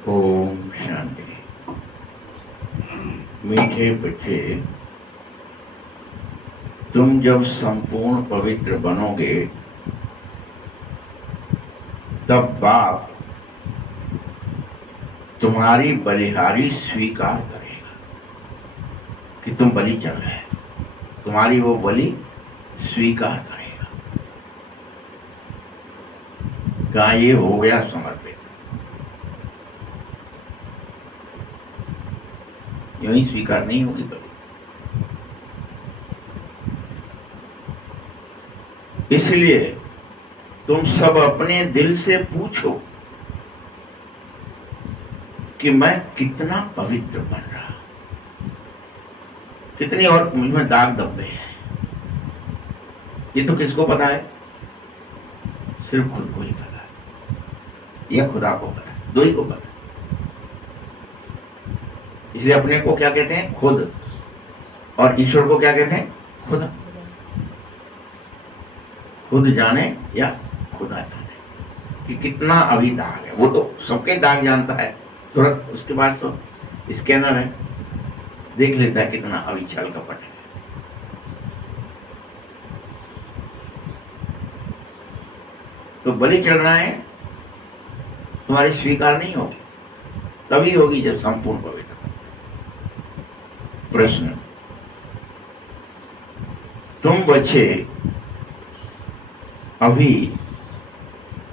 ओम शांति। मीठे बच्चे, तुम जब संपूर्ण पवित्र बनोगे तब बाप तुम्हारी बलिहारी स्वीकार करेगा कि तुम बलि चढ़ गए। तुम्हारी वो बलि स्वीकार करेगा, कहा ये हो गया समर्पित। यूं ही स्वीकार नहीं होगी बलि। इसलिए तुम सब अपने दिल से पूछो कि मैं कितना पवित्र बन रहा, कितनी और मुझमें दाग धब्बे हैं। ये तो किसको पता है? सिर्फ खुद को ही पता है या खुदा को पता है, दो ही को पता है। इसलिए अपने को क्या कहते हैं? खुद। और ईश्वर को क्या कहते हैं? खुदा। खुद जाने या खुदा जाने कि कितना अभी दाग है। वो तो सबके दाग जानता है, तुरंत उसके बाद तो स्कैनर है, देख लेता है कितना अभी छल कपट है। तो बलि चढ़ना है, तुम्हारी स्वीकार नहीं होगी, तभी होगी जब संपूर्ण पवित्र। प्रश्न, तुम बच्चे अभी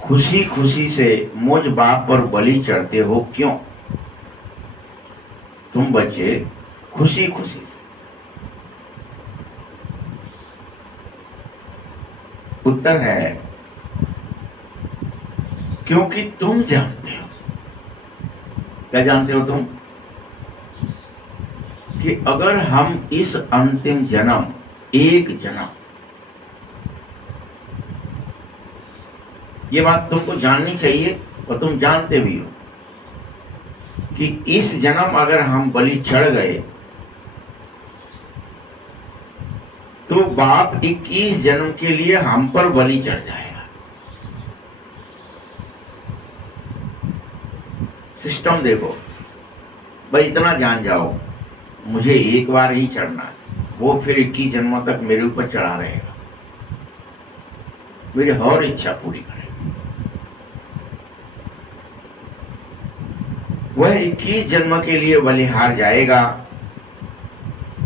खुशी खुशी से मुझ बाप पर बलि चढ़ते हो, क्यों? तुम बच्चे खुशी खुशी से। उत्तर है क्योंकि तुम जानते हो। क्या जानते हो तुम? कि अगर हम इस अंतिम जन्म, एक जन्म, ये बात तुमको जाननी चाहिए और तुम जानते भी हो कि इस जन्म अगर हम बलि चढ़ गए तो बाप 21 जन्म के लिए हम पर बलि चढ़ जाएगा। सिस्टम देखो भाई, इतना जान जाओ मुझे एक बार ही चढ़ना है, वो फिर 21 जन्मों तक मेरे ऊपर चढ़ा रहेगा, मेरी हर इच्छा पूरी करेगा। वह 21 जन्म के लिए बलिहार जाएगा।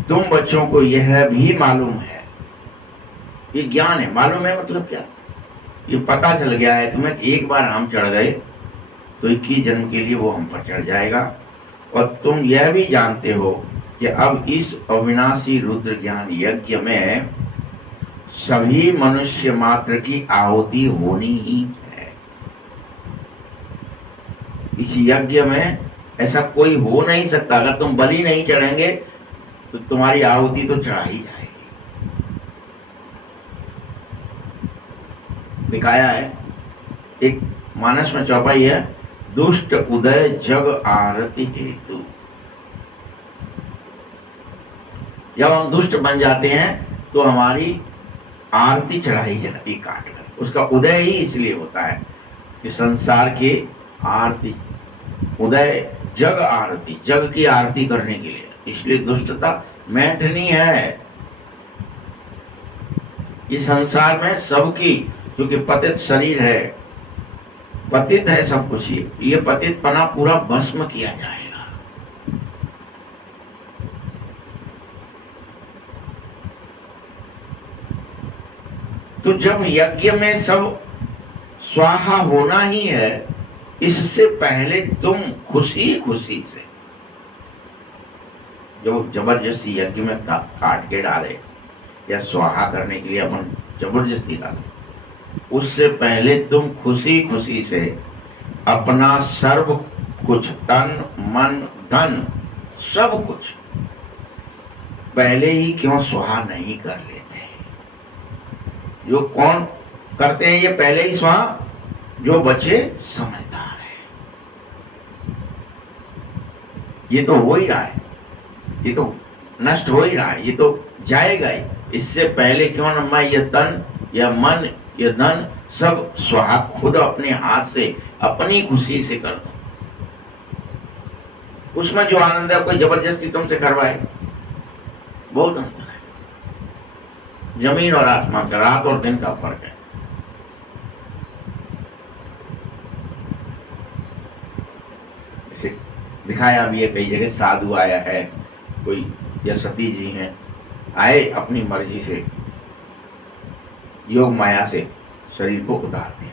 तुम बच्चों को यह भी मालूम है, ये ज्ञान है। मालूम है मतलब क्या? ये पता चल गया है तुम्हें, एक बार हम चढ़ गए तो 21 जन्म के लिए वो हम पर चढ़ जाएगा। और तुम यह भी जानते हो कि अब इस अविनाशी रुद्र ज्ञान यज्ञ में सभी मनुष्य मात्र की आहुति होनी ही है। इस यज्ञ में ऐसा कोई हो नहीं सकता। अगर तुम बलि नहीं चढ़ेंगे तो तुम्हारी आहुति तो चढ़ा ही जाएगी। दिखाया है, एक मानस में चौपाई है, दुष्ट उदय जग आरती हेतु। जब हम दुष्ट बन जाते हैं तो हमारी आरती चढ़ाई जाती काट कर। उसका उदय ही इसलिए होता है कि संसार की आरती, उदय जग आरती, जग की आरती करने के लिए। इसलिए दुष्टता मैंटनी है इस संसार में सबकी, क्योंकि पतित शरीर है, पतित है सब कुछ। ये पतितपना पूरा भस्म किया जाएगा। तो जब यज्ञ में सब स्वाहा होना ही है, इससे पहले तुम खुशी खुशी से, जो जबरदस्ती यज्ञ में काट के डाले या स्वाहा करने के लिए अपन जबरदस्ती डाले, उससे पहले तुम खुशी खुशी से अपना सर्व कुछ, तन मन धन सब कुछ पहले ही क्यों स्वाहा नहीं कर लेते? जो कौन करते हैं ये पहले ही स्वाहा? जो बच्चे समझदार है। ये तो हो ही रहा है, ये तो नष्ट हो ही रहा है, ये तो जाएगा ही। इससे पहले क्यों न मैं ये तन या मन या धन सब स्वाहा खुद अपने हाथ से अपनी खुशी से कर दूं। उसमें जो आनंद है कोई जबरदस्ती तुमसे करवाए, बहुत अंतर है। जमीन और आसमान का, रात और दिन का फर्क है। इसे दिखाया भी है कई जगह। साधु आया है कोई, या सती जी हैं, आए अपनी मर्जी से योग माया से शरीर को उतार दिया।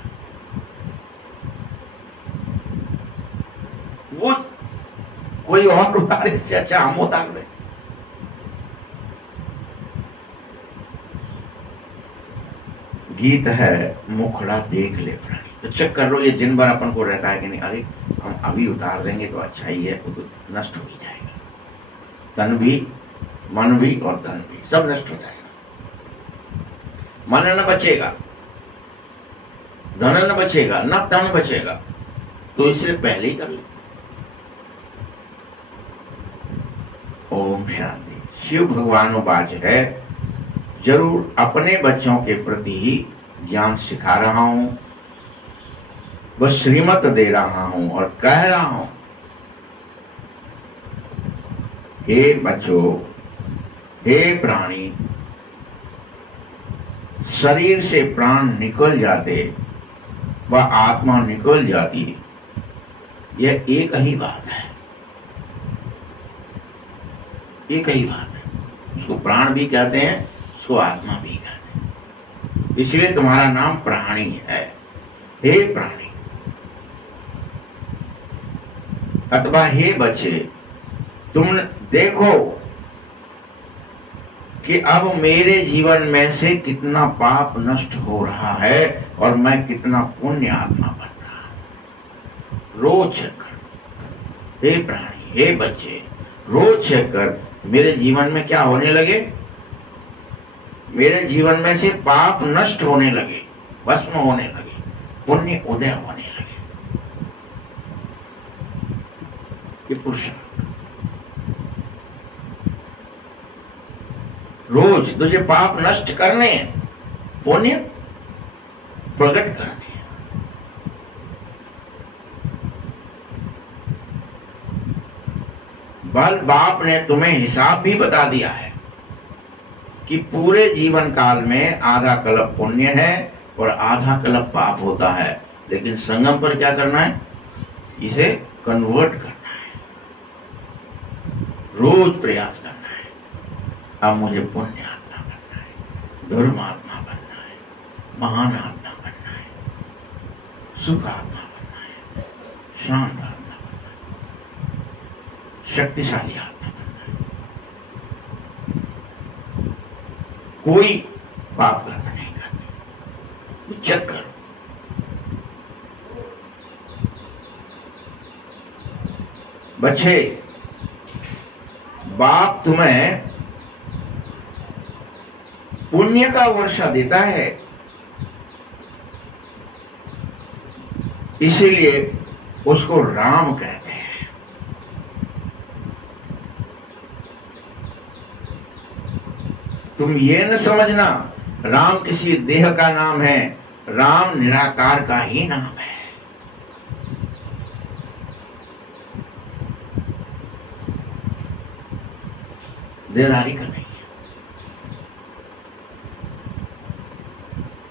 वो कोई और उतारे, इससे अच्छा हम उतार दें। गीत है मुखड़ा देख ले प्राणी। तो चेक कर लो ये दिन भर अपन को रहता है कि नहीं। अरे हम अभी उतार देंगे तो अच्छा ही है, वो तो नष्ट हो ही जाएगा। तन भी, मन भी और धन भी सब नष्ट हो जाएगा। मन न बचेगा, धन न बचेगा, न तन बचेगा, तो इसलिए पहले ही कर ले। ओम शांति। शिव भगवानोवाच है, जरूर अपने बच्चों के प्रति ही ज्ञान सिखा रहा हूं, वह श्रीमत दे रहा हूं और कह रहा हूं, हे बच्चों, हे प्राणी, शरीर से प्राण निकल जाते व आत्मा निकल जाती, यह एक ही बात है। एक ही बात है। उसको प्राण भी कहते हैं, उसको आत्मा भी कहते हैं। इसलिए तुम्हारा नाम प्राणी है। हे प्राणी अथवा हे बच्चे, तुम देखो कि अब मेरे जीवन में से कितना पाप नष्ट हो रहा है और मैं कितना पुण्य आत्मा बन रहा हूं। रोज चेक कर। हे प्राणी, हे बच्चे, रोज चेक कर मेरे जीवन में क्या होने लगे। मेरे जीवन में से पाप नष्ट होने लगे, भस्म होने लगे, पुण्य उदय होने लगे। ये पुरुषार्थ रोज तुझे पाप नष्ट करने हैं, पुण्य प्रकट करने हैं। बल बाप ने तुम्हें हिसाब भी बता दिया है कि पूरे जीवन काल में आधा कल्प पुण्य है और आधा कल्प पाप होता है, लेकिन संगम पर क्या करना है, इसे कन्वर्ट करना है, रोज प्रयास करना है। अब मुझे पुण्य आत्मा बनना है, धर्म आत्मा बनना है, महान आत्मा बनना है, सुख आत्मा बनना है, शांत आत्मा बनना है, शक्तिशाली आत्मा बनना है। कोई पाप कर्म नहीं करना। चेक करो। बच्चे, बाप तुम्हें पुण्य का वर्षा देता है, इसीलिए उसको राम कहते हैं। तुम ये न समझना राम किसी देह का नाम है, राम निराकार का ही नाम है। देहधारी का नहीं।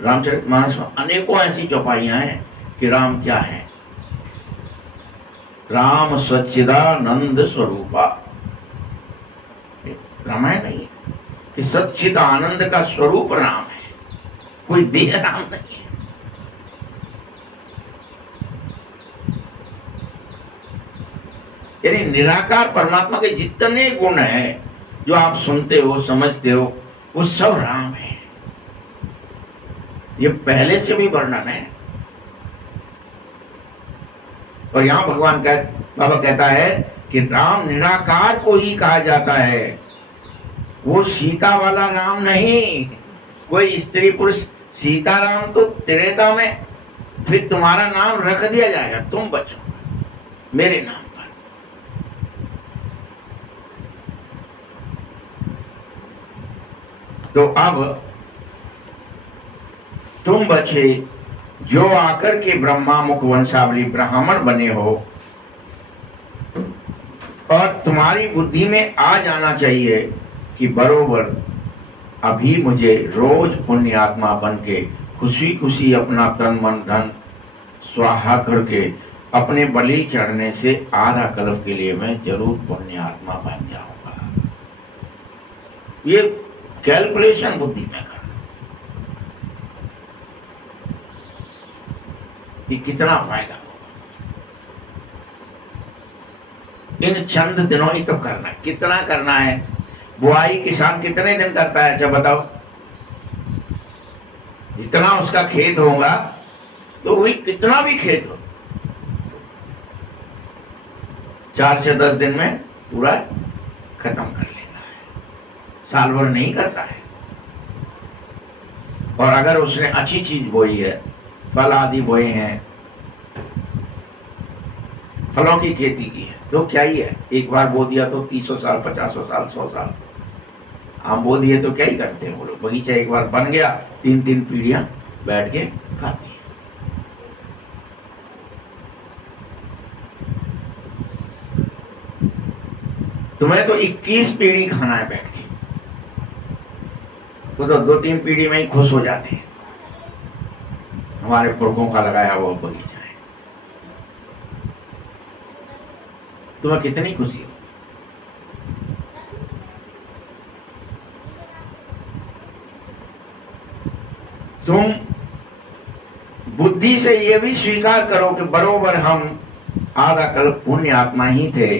रामचरितमानस में अनेकों ऐसी चौपाइयां हैं कि राम क्या है। राम सच्चिदानंद स्वरूपा, रामायण नहीं है कि सच्चिद आनंद का स्वरूप राम है, कोई देह राम नहीं है। यानी निराकार परमात्मा के जितने गुण हैं जो आप सुनते हो, समझते हो, वो सब राम है। ये पहले से भी वर्णन है। और यहां भगवान बाबा कहता है कि राम निराकार को ही कहा जाता है, वो सीता वाला राम नहीं। कोई स्त्री पुरुष सीताराम तो त्रेता में, फिर तुम्हारा नाम रख दिया जाएगा, तुम बचो मेरे नाम पर। तो अब तुम बचे जो आकर के ब्रह्मा मुख वंशावली ब्राह्मण बने हो, और तुम्हारी बुद्धि में आ जाना चाहिए कि बरोबर अभी मुझे रोज पुण्यात्मा बन के खुशी खुशी अपना तन मन धन स्वाहा करके अपने बलि चढ़ने से आधा कल्प के लिए मैं जरूर पुण्यात्मा बन जाऊंगा। ये कैलकुलेशन बुद्धि में कर कि कितना फायदा होगा। इन चंद दिनों ही तो करना है। कितना करना है? बुआई किसान कितने दिन करता है? अच्छा बताओ। जितना उसका खेत होगा तो वही कितना भी खेत हो 4 से 10 दिन में पूरा खत्म कर लेता है। साल भर नहीं करता है। और अगर उसने अच्छी चीज बोई है, फल आदि बोए हैं, फलों की खेती की है, तो क्या ही है, एक बार बो दिया तो 30 साल 50 साल 100 साल आम बो दिए तो क्या ही करते हैं वो लोग। बगीचा एक बार बन गया, 3 पीढ़ियां बैठ के खाती है। तुम्हें तो 21 पीढ़ी खाना है बैठ के, तो 2-3 पीढ़ी में ही खुश हो जाते हैं। हमारे पुरखों का लगाया हुआ बगीचा है, तुम्हें कितनी खुशी हो। तुम बुद्धि से यह भी स्वीकार करो कि बरोबर हम आधा कल्प पुण्य आत्मा ही थे,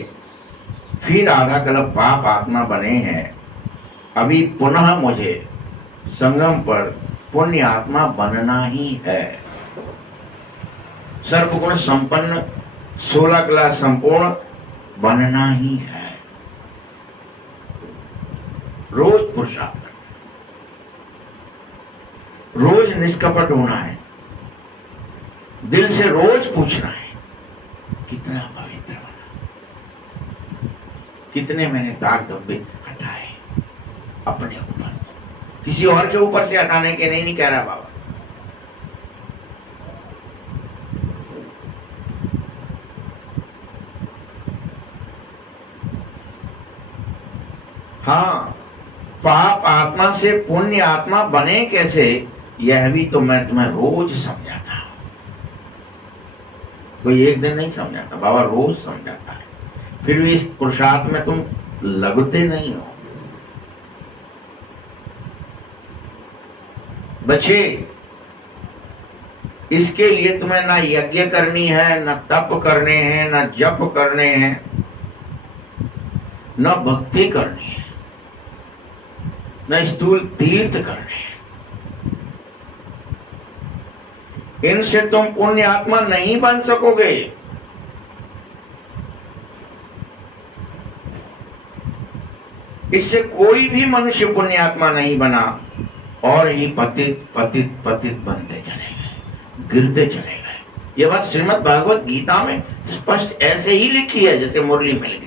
फिर आधा कल्प पाप आत्मा बने हैं। अभी पुनः मुझे संगम पर पुण्य आत्मा बनना ही है। सर्वगुण संपन्न 16 कला संपूर्ण बनना ही है। रोज पुरुषार्थ करना, रोज निष्कपट होना है, दिल से रोज पूछना है कितना पवित्र बना, कितने मैंने दाग धब्बे हटाए अपने ऊपर, किसी और के ऊपर से हटाने के नहीं कह रहा बाबा। हाँ, पाप आत्मा से पुण्य आत्मा बने कैसे, यह भी तो मैं तुम्हें रोज समझाता हूं। कोई एक दिन नहीं समझाता बाबा, रोज समझाता है। फिर भी इस पुरुषार्थ में तुम लगते नहीं हो। बच्चे, इसके लिए तुम्हें ना यज्ञ करनी है, ना तप करने हैं, ना जप करने हैं, ना भक्ति करनी है, न स्थूल तीर्थ करने हैं। इनसे तुम पुण्य आत्मा नहीं बन सकोगे। इससे कोई भी मनुष्य पुण्य आत्मा नहीं बना और ही पतित पतित पतित बनते चले गए, गिरते चले गए। यह बात श्रीमद् भागवत गीता में स्पष्ट ऐसे ही लिखी है जैसे मुरली में लिखी है।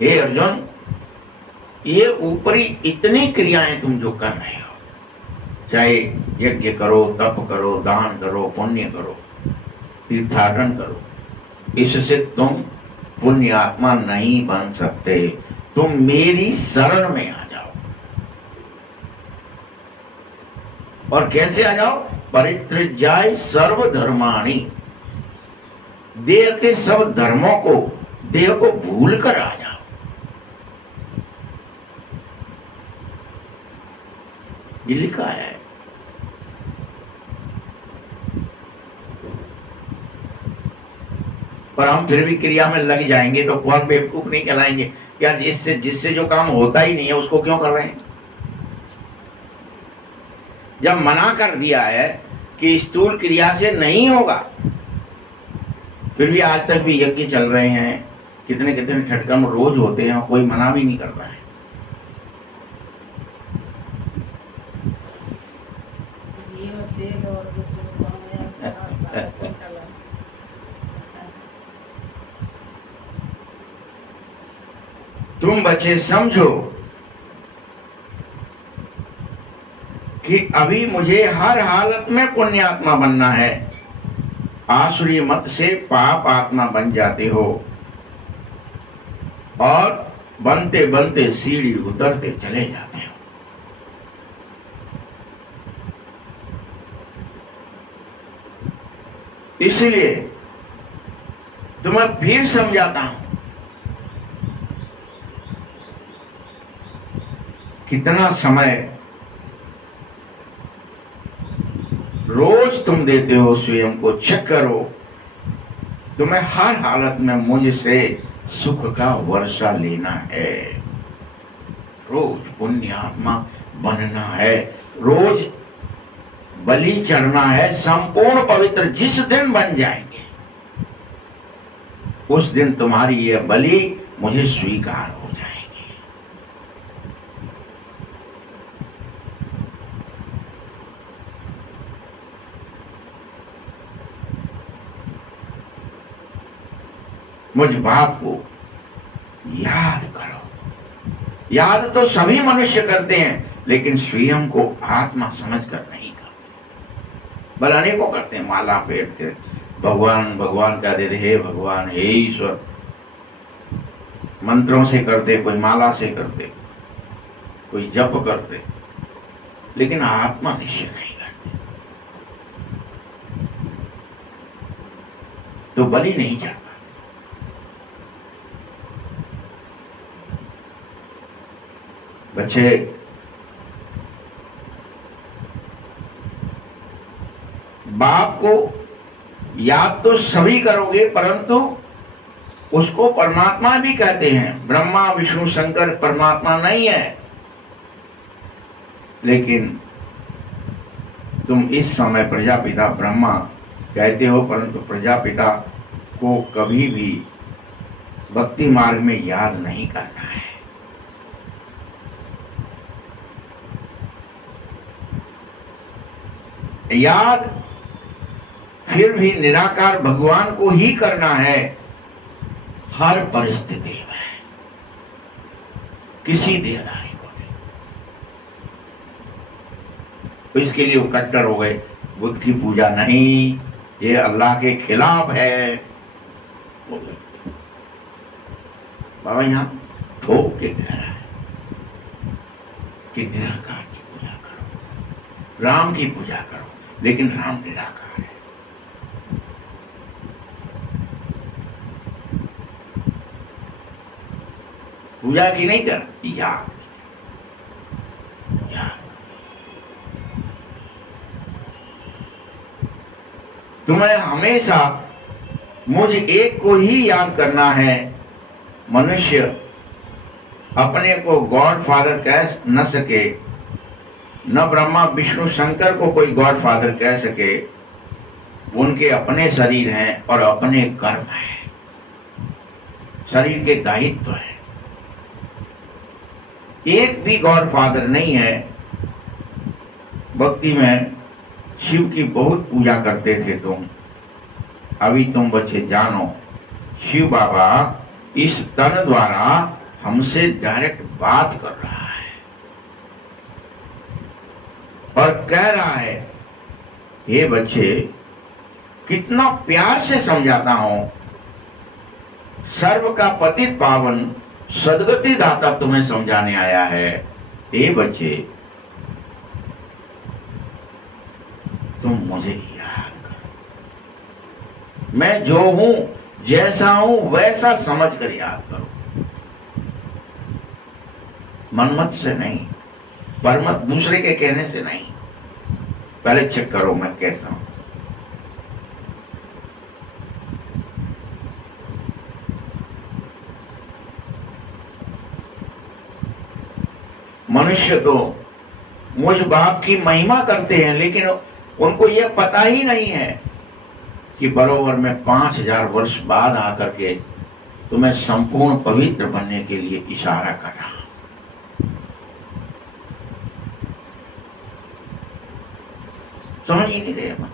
हे अर्जुन, ये ऊपरी इतनी क्रियाएं तुम जो कर रहे हो, चाहे यज्ञ करो, तप करो, दान करो, पुण्य करो, तीर्थाटन करो, इससे तुम पुण्य आत्मा नहीं बन सकते। तुम मेरी शरण में आ जाओ। और कैसे आ जाओ? परित्याज्य सर्वधर्माणि, देह के सब धर्मों को, देह को भूल कर आ जाओ। ये लिखा है। पर हम फिर भी क्रिया में लग जाएंगे तो कौन बेवकूफ नहीं कहलाएंगे? क्या जिससे जो काम होता ही नहीं है उसको क्यों कर रहे हैं? जब मना कर दिया है कि स्थूल क्रिया से नहीं होगा, फिर भी आज तक भी यज्ञ चल रहे हैं, कितने कितने ठटकम रोज होते हैं, कोई मना भी नहीं कर रहा है। तुम बच्चे समझो कि अभी मुझे हर हालत में पुण्यात्मा बनना है। आसुरी मत से पाप आत्मा बन जाते हो और बनते बनते सीढ़ी उतरते चले जाते हो। इसलिए तुम्हें फिर समझाता हूं, कितना समय रोज तुम देते हो, स्वयं को चेक करो। तुम्हें हर हालत में मुझसे सुख का वर्षा लेना है, रोज पुण्यात्मा बनना है, रोज बलि चढ़ना है। संपूर्ण पवित्र जिस दिन बन जाएंगे उस दिन तुम्हारी यह बलि मुझे स्वीकार हो जाएगी। मुझ बाप को याद करो। याद तो सभी मनुष्य करते हैं, लेकिन स्वयं को आत्मा समझकर नहीं करते। बल अनेकों करते हैं, माला फेर के भगवान भगवान का देते, हे भगवान, हे ईश्वर। मंत्रों से करते, कोई माला से करते, कोई जप करते, लेकिन आत्मा निश्चय नहीं करते, तो बलि नहीं चढ़ पाते। बच्चे, बाप को याद तो सभी करोगे, परंतु उसको परमात्मा भी कहते हैं। ब्रह्मा विष्णु शंकर परमात्मा नहीं है, लेकिन तुम इस समय प्रजापिता ब्रह्मा कहते हो, परंतु प्रजापिता को कभी भी भक्ति मार्ग में याद नहीं करना है। याद फिर भी निराकार भगवान को ही करना है, हर परिस्थिति में, किसी देवदारी को नहीं। तो इसके लिए वो कट्टर हो गए, बुद्ध की पूजा नहीं, ये अल्लाह के खिलाफ है। बाबा यहाँ ठोक के कह रहा है कि निराकार की पूजा करो, राम की पूजा करो, लेकिन राम निराकार है। पूजा की नहीं कर, याद याद। तुम्हें हमेशा मुझ एक को ही याद करना है। मनुष्य अपने को गॉड फादर कह न सके, न ब्रह्मा विष्णु शंकर को कोई गॉड फादर कह सके। उनके अपने शरीर हैं और अपने कर्म हैं, शरीर के दायित्व है। एक भी गॉड फादर नहीं है। भक्ति में शिव की बहुत पूजा करते थे तुम, अभी तुम बच्चे जानो, शिव बाबा इस तन द्वारा हमसे डायरेक्ट बात कर रहा है और कह रहा है, हे बच्चे, कितना प्यार से समझाता हूं, सर्व का पतित पावन सदगति दाता तुम्हें समझाने आया है। हे बच्चे, तुम मुझे याद करो। मैं जो हूं, जैसा हूं, वैसा समझकर याद करो। मनमत से नहीं, परमत दूसरे के कहने से नहीं। पहले चेक करो मैं कैसा हूं। मनुष्य तो मुझ बाप की महिमा करते हैं, लेकिन उनको यह पता ही नहीं है कि बरोबर में 5000 वर्ष बाद आकर के तुम्हें संपूर्ण पवित्र बनने के लिए इशारा कर रहा हूं। समझ ही नहीं रहे हम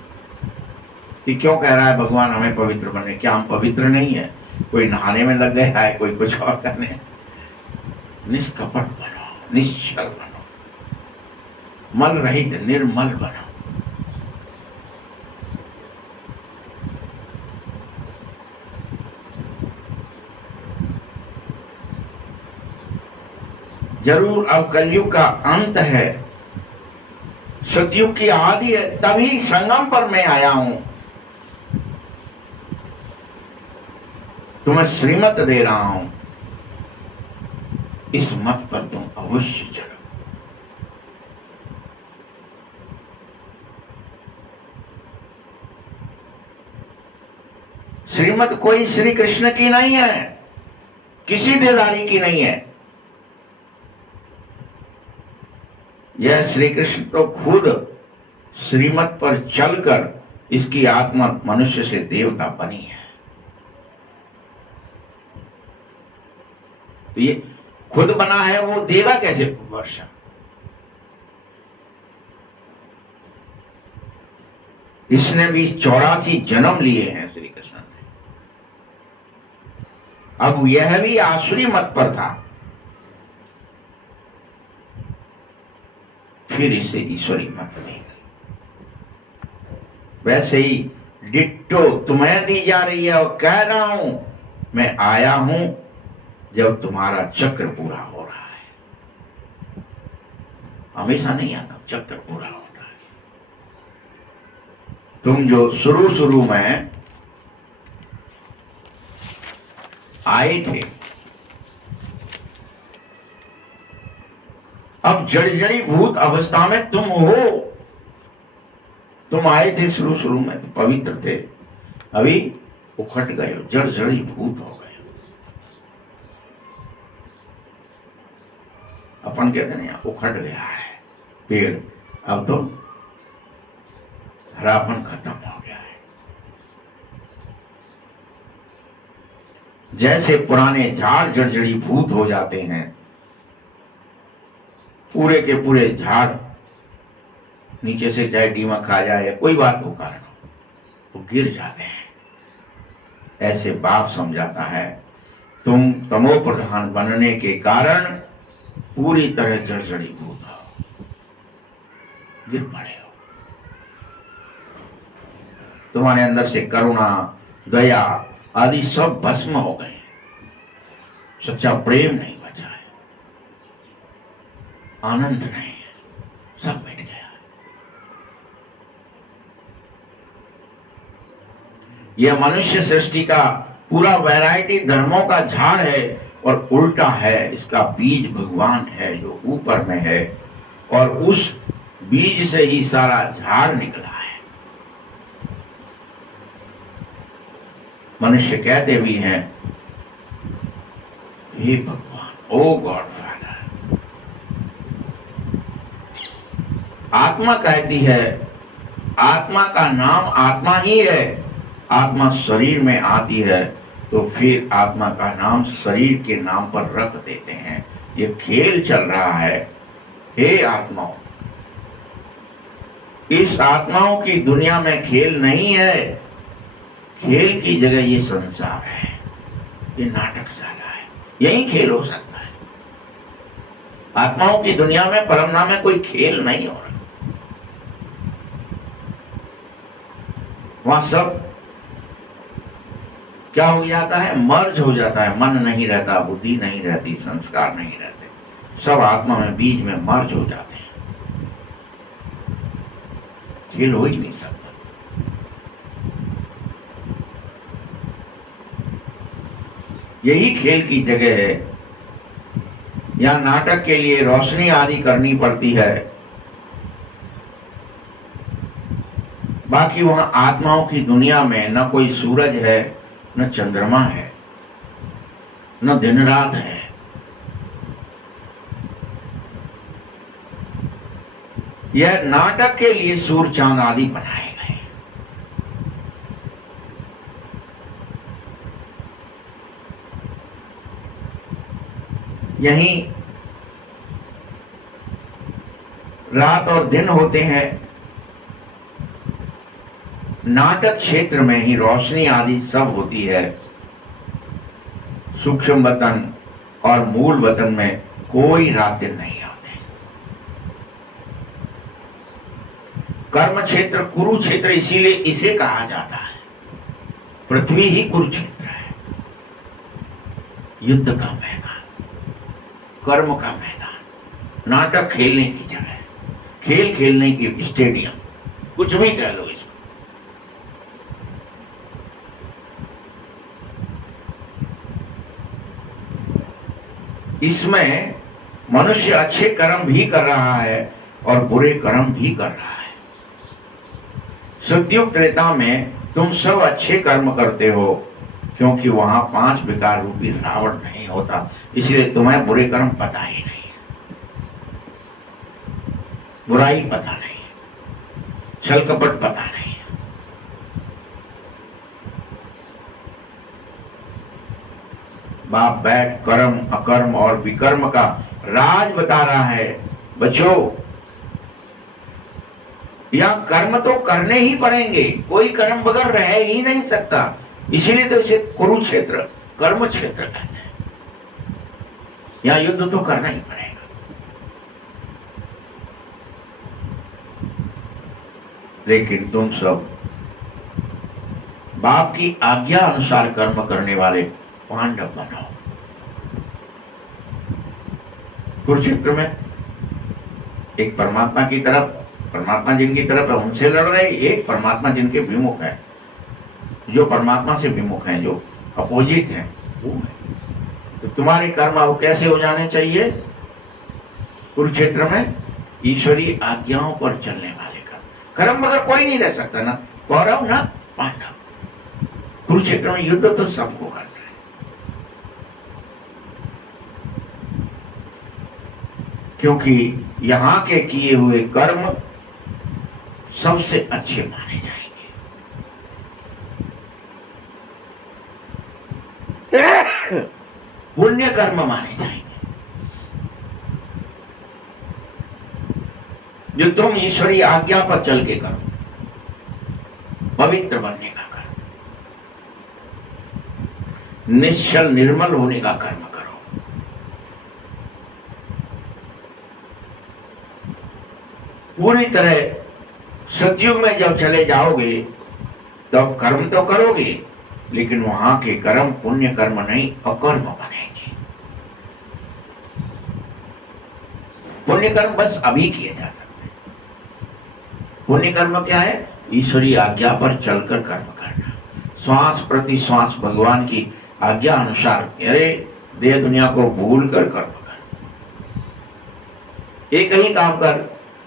कि क्यों कह रहा है भगवान हमें पवित्र बनने। क्या हम पवित्र नहीं है? कोई नहाने में लग गया है, कोई कुछ और करने। निष्कपट बनो, निश्चल बनो, मल रहित निर्मल बनो। जरूर अब कलयुग का अंत है, सतयुग की आदि है, तभी संगम पर मैं आया हूं। तुम्हें श्रीमत दे रहा हूं, इस मत पर तुम अवश्य चलो। श्रीमत कोई श्री कृष्ण की नहीं है, किसी देदारी की नहीं है। यह श्री कृष्ण तो खुद श्रीमत पर चलकर इसकी आत्मा मनुष्य से देवता बनी है। तो ये खुद बना है, वो देगा कैसे वर्षा? इसने भी 84 जन्म लिए हैं श्री कृष्ण ने। अब यह भी आसुरी मत पर था, फिर इसे ईश्वरी मत दी गई। वैसे ही डिट्टो तुम्हें दी जा रही है, और कह रहा हूं मैं आया हूं जब तुम्हारा चक्र पूरा हो रहा है। हमेशा नहीं आता, चक्र पूरा होता है। तुम जो शुरू में आए थे, अब जड़जड़ी भूत अवस्था में तुम हो। तुम आए थे शुरू में तो पवित्र थे, अभी उखट गए हो, जड़जड़ी भूत हो गए। अपन कहते नहीं उखट गया है पेड़, अब तो हरापन खत्म हो गया है। जैसे पुराने झाड़ जड़जड़ी भूत हो जाते हैं, पूरे के पूरे झाड़ नीचे से चाहे दीमक खा जाए, कोई बात हो कारण वो तो गिर जाते हैं। ऐसे बाप समझाता है, तुम तमो प्रधान बनने के कारण पूरी तरह जर्जरी भूत हो, गिर पड़े हो। तुम्हारे अंदर से करुणा, दया आदि सब भस्म हो गए। सच्चा प्रेम नहीं बचा है, आनंद नहीं है, सब मिट गया। यह मनुष्य सृष्टि का पूरा वैरायटी धर्मों का झाड़ है, और उल्टा है, इसका बीज भगवान है जो ऊपर में है, और उस बीज से ही सारा झाड़ निकला है। मनुष्य कहते भी हैं, हे भगवान, ओ गॉड फादर। आत्मा कहती है, आत्मा का नाम आत्मा ही है। आत्मा शरीर में आती है तो फिर आत्मा का नाम शरीर के नाम पर रख देते हैं। ये खेल चल रहा है। हे आत्माओं, इस आत्माओं की दुनिया में खेल नहीं है। खेल की जगह ये संसार है, ये नाटकशाला है, यही खेल हो सकता है। आत्माओं की दुनिया में परमधाम में कोई खेल नहीं हो रहा। वहां सब क्या हो जाता है, मर्ज हो जाता है। मन नहीं रहता, बुद्धि नहीं रहती, संस्कार नहीं रहते, सब आत्मा में बीज में मर्ज हो जाते हैं। खेल हो ही नहीं सकता। यही खेल की जगह है। यहाँ नाटक के लिए रोशनी आदि करनी पड़ती है, बाकी वहां आत्माओं की दुनिया में न कोई सूरज है, न चंद्रमा है, न दिन रात है। यह नाटक के लिए सूर्य चांद आदि बनाए गए। यहीं रात और दिन होते हैं। नाटक क्षेत्र में ही रोशनी आदि सब होती है। सूक्ष्म वतन और मूल वतन में कोई रात दिन नहीं आते। कर्म क्षेत्र कुरुक्षेत्र इसीलिए इसे कहा जाता है। पृथ्वी ही कुरुक्षेत्र है, युद्ध का मैदान, कर्म का मैदान। नाटक खेलने की जगह, खेल खेलने की स्टेडियम, कुछ भी कह लो इसको। इसमें मनुष्य अच्छे कर्म भी कर रहा है और बुरे कर्म भी कर रहा है। सतयुग त्रेता में तुम सब अच्छे कर्म करते हो, क्योंकि वहां 5 विकार रूपी रावण नहीं होता, इसलिए तुम्हें बुरे कर्म पता ही नहीं, बुराई पता नहीं, छल कपट पता नहीं। बाप बैठ कर्म, अकर्म और विकर्म का राज बता रहा है। बच्चों, यह कर्म तो करने ही पड़ेंगे, कोई कर्म बगैर रह ही नहीं सकता, इसीलिए तो इसे कुरुक्षेत्र, कर्म क्षेत्र कहते हैं। यहां युद्ध तो करना ही पड़ेगा। लेकिन तुम सब बाप की आज्ञा अनुसार कर्म करने वाले पांडव बनो। कुरुक्षेत्र में एक परमात्मा की तरफ, परमात्मा जिनकी तरफ है उनसे लड़ रहे, एक परमात्मा जिनके विमुख है, जो परमात्मा से विमुख हैं, जो अपोजिट हैं, वो है। तो तुम्हारे कर्म अब कैसे हो जाने चाहिए? कुरुक्षेत्र में ईश्वरीय आज्ञाओं पर चलने वाले कर्म बगैर कोई नहीं रह सकता, ना कौरव ना पांडव। कुरुक्षेत्र में युद्ध तो सबको करना है। क्योंकि यहां के किए हुए कर्म सबसे अच्छे माने जाएंगे। पुण्य कर्म माने जाएंगे, जो तुम ईश्वरीय आज्ञा पर चल के करो, पवित्र बनने का कर्म, निश्चल निर्मल होने का कर्म करो। पूरी तरह सतयुग में जब चले जाओगे तब कर्म तो करोगे, लेकिन वहां के कर्म पुण्य कर्म नहीं, अकर्म बनेंगे। पुण्य कर्म बस अभी किए जा सकते हैं। पुण्य कर्म क्या है? ईश्वरीय आज्ञा पर चलकर कर्म करना, श्वास प्रति श्वास भगवान की आज्ञा अनुसार, अरे देह दुनिया को भूल कर कर्म कर, एक ही काम कर,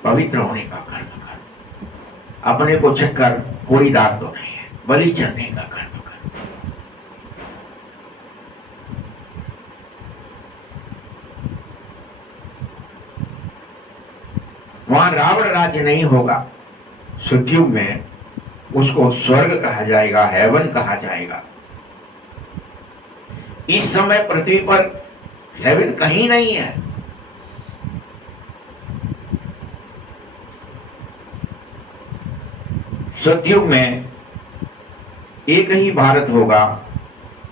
पवित्र होने का कर्म कर, अपने को छक्कर कोई दाग तो नहीं है, बलि चढ़ने का कर्म कर। वहां रावण राज्य नहीं होगा। सतयुग में उसको स्वर्ग कहा जाएगा, हेवन कहा जाएगा। इस समय पृथ्वी पर हेवन कहीं नहीं है। सतयुग में एक ही भारत होगा,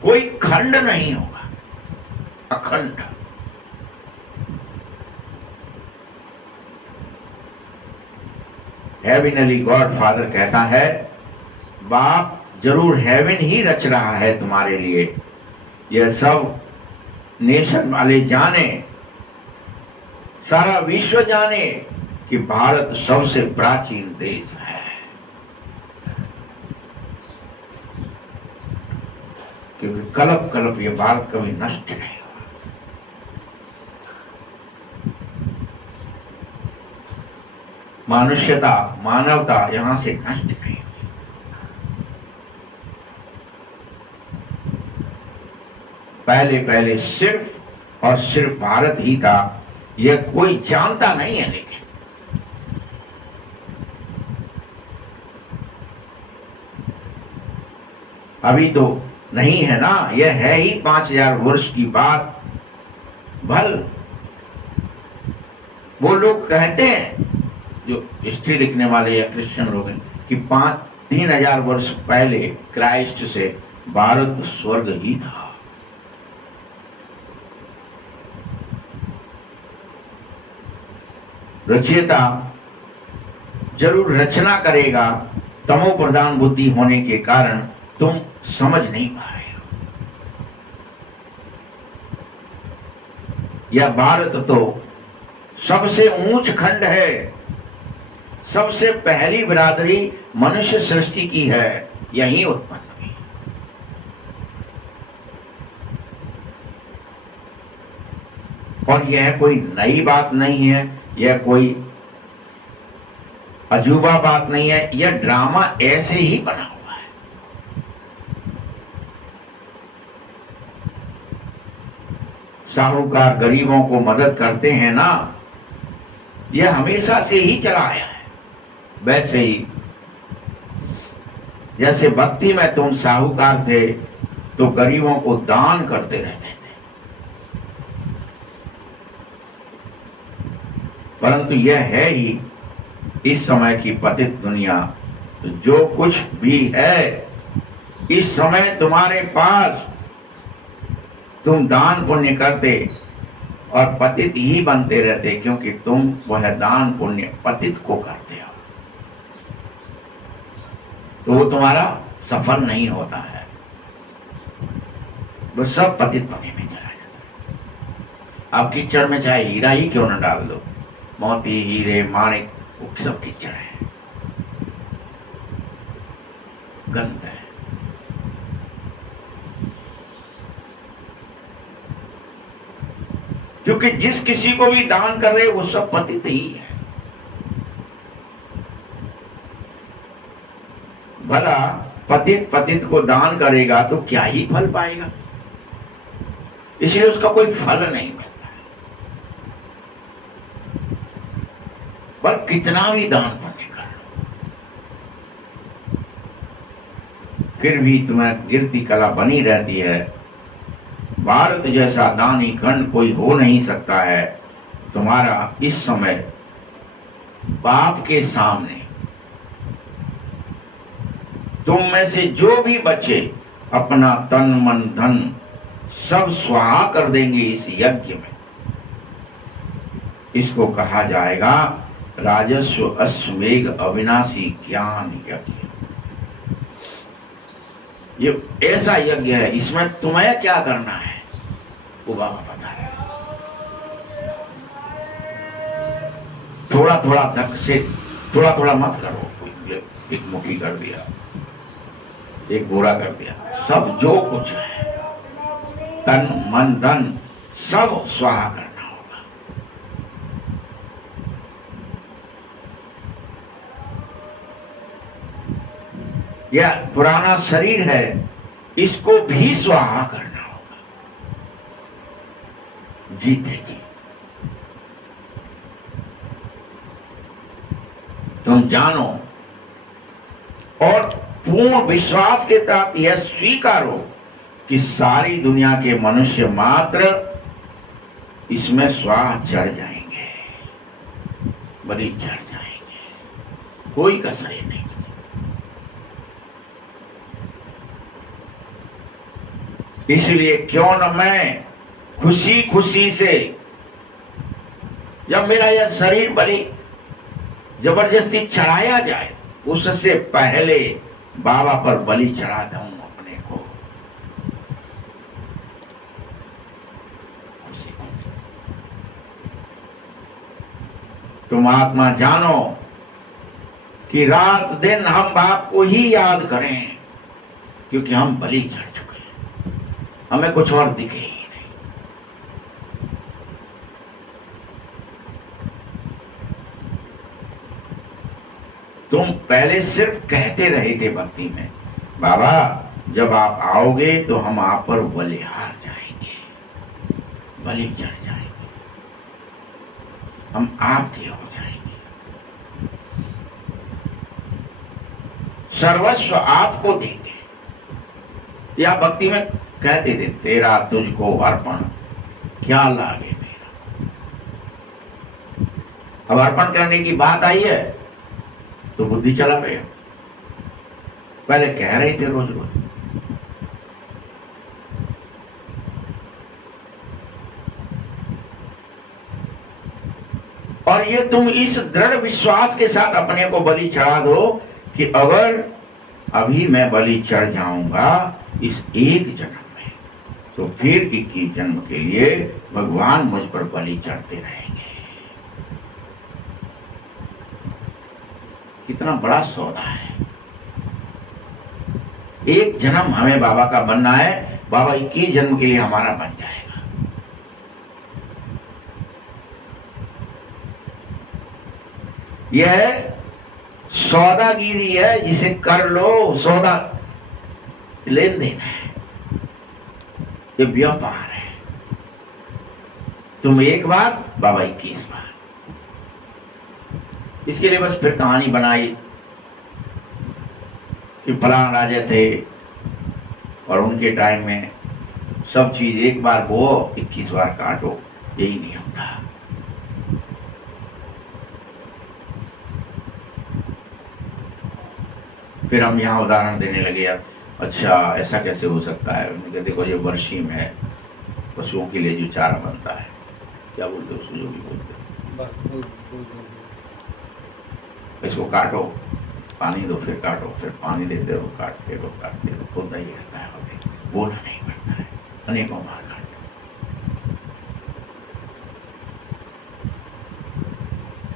कोई खंड नहीं होगा, अखंड। हेविनली गॉड फादर कहता है, बाप जरूर हेवन ही रच रहा है तुम्हारे लिए। यह सब नेशन वाले जाने, सारा विश्व जाने कि भारत सबसे प्राचीन देश है। क्योंकि कलप कलप ये भारत कभी नष्ट नहीं हुआ। मानुष्यता, मानवता यहां से नष्ट नहीं हुई। पहले पहले सिर्फ और सिर्फ भारत ही था, यह कोई जानता नहीं है। लेकिन अभी तो नहीं है ना, यह है ही 5000 वर्ष की बात। भल वो लोग कहते हैं, जो हिस्ट्री लिखने वाले या क्रिश्चियन लोग हैं, कि 3000 वर्ष पहले क्राइस्ट से भारत स्वर्ग ही था। रचयिता जरूर रचना करेगा, तमो प्रधान बुद्धि होने के कारण तुम समझ नहीं पा रहे हो। यह भारत तो सबसे ऊंच खंड है, सबसे पहली बिरादरी मनुष्य सृष्टि की है, यही उत्पन्न हुई। और यह कोई नई बात नहीं है, यह कोई अजूबा बात नहीं है, यह ड्रामा ऐसे ही बना हुआ है। साहूकार गरीबों को मदद करते हैं ना, यह हमेशा से ही चला आया है। वैसे ही जैसे भक्ति में तुम साहूकार थे तो गरीबों को दान करते रहते थे, परंतु यह है ही इस समय की पतित दुनिया। जो कुछ भी है इस समय तुम्हारे पास, तुम दान पुण्य करते और पतित ही बनते रहते, क्योंकि तुम वह दान पुण्य पतित को करते हो, तो वो तुम्हारा सफल नहीं होता है, वो सब पतित पने में चला जाता है। आप कीचड़ में चाहे हीरा ही क्यों न डाल दो, मोती हीरे माणिक वो सब कीचड़ है, गंध है। क्योंकि जिस किसी को भी दान कर रहे वो सब पतित ही है। भला पतित पतित को दान करेगा तो क्या ही फल पाएगा, इसलिए उसका कोई फल नहीं मिलता है। पर कितना भी दान पुण्य कर लो, फिर भी तुम्हें गिरती कला बनी रहती है। भारत जैसा दानी खंड कोई हो नहीं सकता है। तुम्हारा इस समय बाप के सामने तुम में से जो भी बचे अपना तन मन धन सब स्वाहा कर देंगे इस यज्ञ में। इसको कहा जाएगा राजस्व अश्वमेघ अविनाशी ज्ञान यज्ञ। ये ऐसा यज्ञ है, इसमें तुम्हें क्या करना है वो बाबा बताया। थोड़ा थोड़ा धक से, थोड़ा थोड़ा मत करो। एक मुट्ठी कर दिया, एक घोड़ा कर दिया, सब जो कुछ है तन मन धन सब स्वाहा करना होगा। यह पुराना शरीर है, इसको भी स्वाहा करना होगा। जीते जी तुम जानो और पूर्ण विश्वास के साथ यह स्वीकारो कि सारी दुनिया के मनुष्य मात्र इसमें स्वाहा चढ़ जाएंगे, बलि चढ़ जाएंगे, कोई कसर नहीं। इसलिए क्यों न मैं खुशी खुशी से, जब मेरा यह शरीर बलि जबरदस्ती चढ़ाया जाए उससे पहले बाबा पर बलि चढ़ा दूं अपने को, खुशी खुशी। तुम आत्मा जानो कि रात दिन हम बाप को ही याद करें, क्योंकि हम बलि चढ़ चुके हैं, हमें कुछ और दिखे ही नहीं। तुम पहले सिर्फ कहते रहे थे भक्ति में, बाबा जब आप आओगे तो हम आप पर बलिहार जाएंगे, बलि चढ़ जाएंगे, हम आपके हो जाएंगे, सर्वस्व आपको देंगे। या भक्ति में कहते थे, तेरा तुझको अर्पण क्या लागे मेरा। अब अर्पण करने की बात आई है तो बुद्धि चला गया। पहले कह रहे थे रोज रोज, और ये तुम इस दृढ़ विश्वास के साथ अपने को बलि चढ़ा दो कि अगर अभी मैं बलि चढ़ जाऊंगा इस एक जन्म में, तो फिर 21 जन्म के लिए भगवान मुझ पर बलि चढ़ते रहेंगे। कितना बड़ा सौदा है। एक जन्म हमें बाबा का बनना है, बाबा 21 जन्म के लिए हमारा बन जाएगा। यह सौदागिरी है, जिसे कर लो, सौदा लेन देन है, ये व्यापार है। तुम एक बार, बाबा 21 बार। इसके लिए बस फिर कहानी बनाई कि फलां राजा थे और उनके टाइम में सब चीज एक बार बो 21 बार काटो, यही नियम था। फिर हम यहाँ उदाहरण देने लगे, यार अच्छा ऐसा कैसे हो सकता है। उन्होंने कहा देखो ये वर्षीम है, पशुओं के लिए जो चारा बनता है, क्या बोलते हो उसको, जो भी बोलते हो, इसको काटो, पानी दो, फिर काटो, फिर पानी देते रहो, काटते रहो, काटते रहो, होता ही रहता है। बोलना नहीं पड़ता है, अनेकों बार काटो।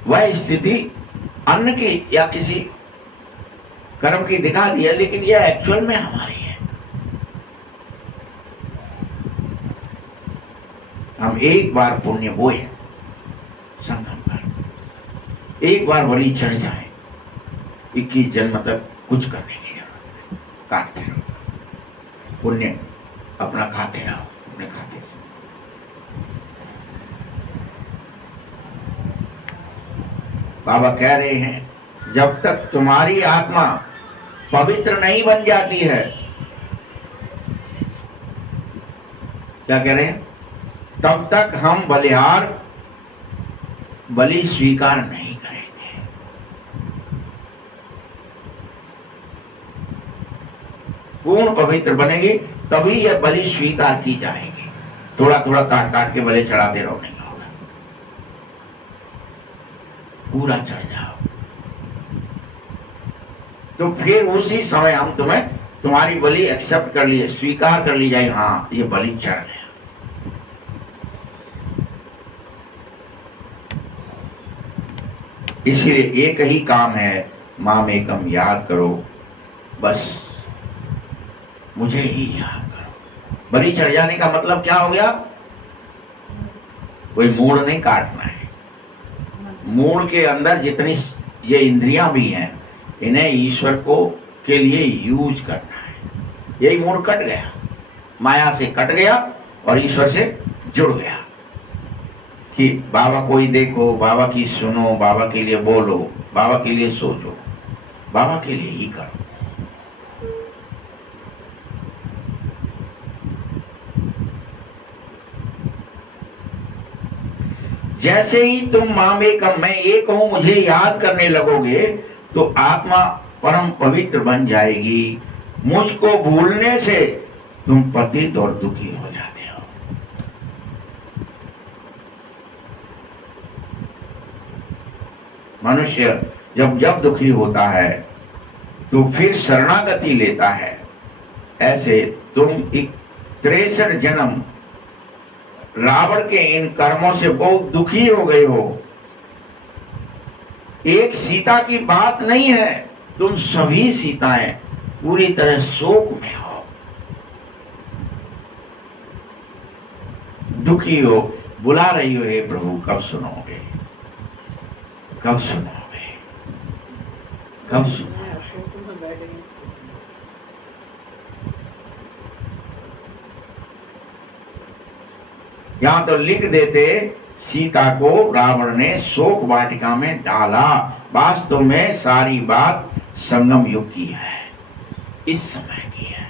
वह स्थिति अन्न की या किसी कर्म की दिखा दी है, लेकिन यह एक्चुअल में हमारी है। हम एक बार पुण्य बोए संगम पर, एक बार बलि चढ़ जाए, 21 जन्म तक कुछ करने की जरूरत नहीं, काटते रहो, पुण्य अपना खाते रहो, अपने खाते से। बाबा कह रहे हैं जब तक तुम्हारी आत्मा पवित्र नहीं बन जाती है, क्या कह रहे हैं, तब तक हम बलिहार बलि स्वीकार नहीं करेंगे। पूर्ण पवित्र बनेगी तभी यह बलि स्वीकार की जाएगी। थोड़ा थोड़ा काट काट के बलि चढ़ाते रहो, नहीं होगा, पूरा चढ़ जाओ तो फिर उसी समय हम तुम्हारी बलि एक्सेप्ट कर लिए, स्वीकार कर ली जाए, हाँ ये बलि चढ़ गया। इसलिए एक ही काम है, माम एकम याद करो, बस मुझे ही याद करो। बलि चढ़ जाने का मतलब क्या हो गया, कोई मूड नहीं काटना है। मूड के अंदर जितनी ये इंद्रियां भी हैं, इन्हें ईश्वर को के लिए यूज करना है। यही मूड कट गया, माया से कट गया और ईश्वर से जुड़ गया कि बाबा कोई देखो, बाबा की सुनो, बाबा के लिए बोलो, बाबा के लिए सोचो, बाबा के लिए ही करो। जैसे ही तुम माम एकम, मैं एक हूं, मुझे याद करने लगोगे तो आत्मा परम पवित्र बन जाएगी। मुझको भूलने से तुम पतित और दुखी हो जाते हो। मनुष्य जब जब दुखी होता है तो फिर शरणागति लेता है। ऐसे तुम 63 जन्म रावण के इन कर्मों से बहुत दुखी हो गए हो। एक सीता की बात नहीं है, तुम सभी सीताएं पूरी तरह शोक में हो, दुखी हो, बुला रही हो, हे प्रभु कब सुनोगे, कब सुनोगे, कब सुनोगे। यहां तो लिख देते सीता को रावण ने शोक वाटिका में डाला। वास्तव में सारी बात संगम युग की है, इस समय की है।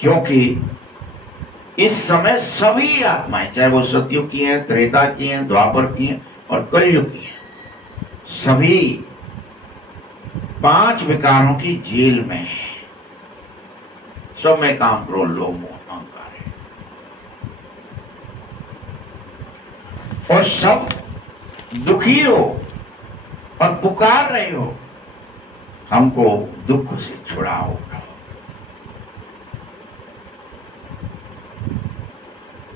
क्योंकि इस समय सभी आत्माएं, चाहे वो सतयुग की हैं, त्रेता की हैं, द्वापर की हैं और कलयुग की हैं, सभी 5 विकारों की जेल में है। सब में काम, क्रोध, लोभ, मोह, अहंकार है और सब दुखी हो और पुकार रहे हो, हमको दुख से छुड़ाओ।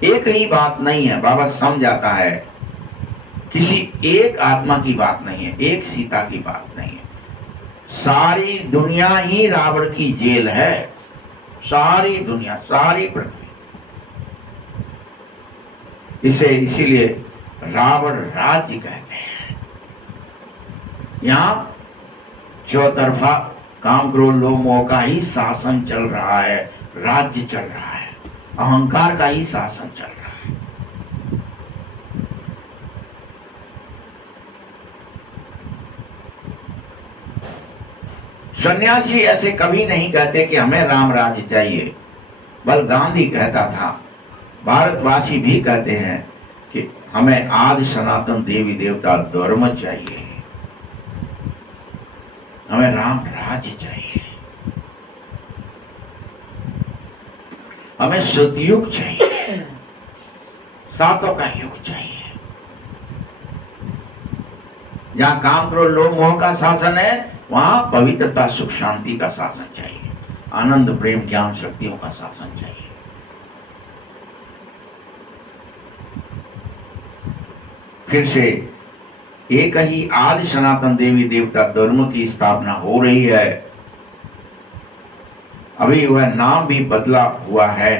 एक ही बात नहीं है। बाबा समझ आता है किसी एक आत्मा की बात नहीं है, एक सीता की बात नहीं है। सारी दुनिया ही रावण की जेल है, सारी दुनिया, सारी पृथ्वी। इसे इसीलिए रावण राज्य कहते हैं। यहां चौतरफा काम क्रोध लोभ मोह का ही शासन चल रहा है, राज्य चल रहा है, अहंकार का ही शासन चल रहा है। सन्यासी ऐसे कभी नहीं कहते कि हमें राम राज्य चाहिए, बल गांधी कहता था, भारतवासी भी कहते हैं कि हमें आदि सनातन देवी देवता धर्म चाहिए, हमें राम राज्य चाहिए, हमें सतयुग चाहिए, सातों का युग चाहिए। जहां काम क्रोध लोभ मोह का शासन है, वहां पवित्रता सुख शांति का शासन चाहिए, आनंद प्रेम ज्ञान शक्तियों का शासन चाहिए। फिर से एक ही आदि सनातन देवी देवता धर्म की स्थापना हो रही है। अभी वह नाम भी बदला हुआ है,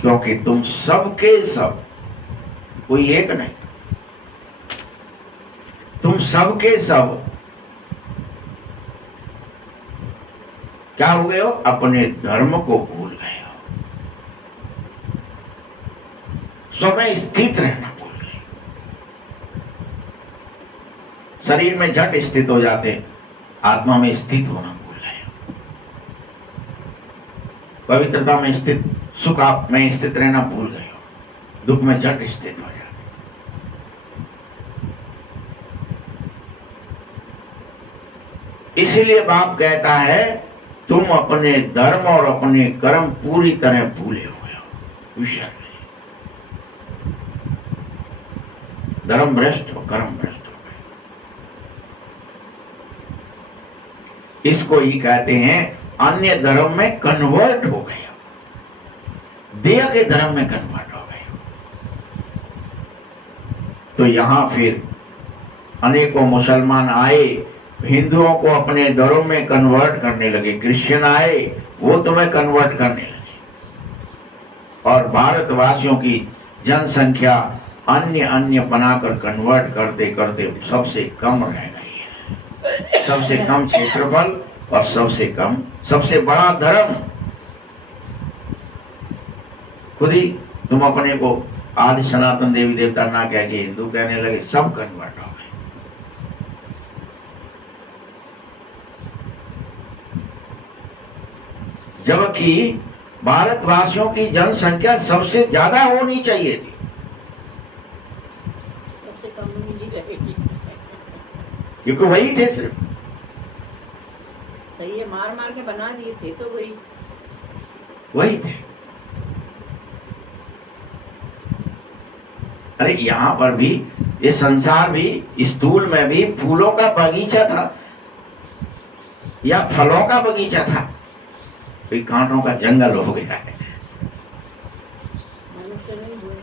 क्योंकि तुम सबके सब, कोई एक नहीं, तुम सबके सब क्या हो गए हो? अपने धर्म को भूल गए हो, स्वयं स्थित रहना भूल गए। शरीर में झट स्थित हो जाते, आत्मा में स्थित होना भूल गए हो। पवित्रता में स्थित, सुख आप में स्थित रहना भूल गए हो, दुख में झट स्थित हो जाते। इसीलिए बाप कहता है, तुम अपने धर्म और अपने कर्म पूरी तरह भूले हुए हो, विषय में धर्म भ्रष्ट और कर्म भ्रष्ट हो गए। इसको ही कहते हैं अन्य धर्म में कन्वर्ट हो गए, देह के धर्म में कन्वर्ट हो गए। तो यहां फिर अनेकों मुसलमान आए, हिंदुओं को अपने धर्म में कन्वर्ट करने लगे, क्रिश्चियन आए, वो तुम्हें कन्वर्ट करने लगे, और भारतवासियों की जनसंख्या अन्य अन्य बनाकर कन्वर्ट करते करते सबसे कम रह गई है। सबसे कम क्षेत्रफल और सबसे बड़ा धर्म। खुद ही तुम अपने को आदि सनातन देवी देवता ना कह के हिंदू कहने लगे, सब कन्वर्ट हो गए। जबकि भारतवासियों की जनसंख्या सबसे ज्यादा होनी चाहिए थी, सबसे कम नहीं रहेगी, क्योंकि वही थे सिर्फ। सही है, मार मार के बना दिए थे तो वही थे। अरे यहाँ पर भी, ये संसार भी, स्थूल में भी फूलों का बगीचा था या फलों का बगीचा था, कोई कांटों का जंगल हो गया है। मनुष्य नहीं हुए।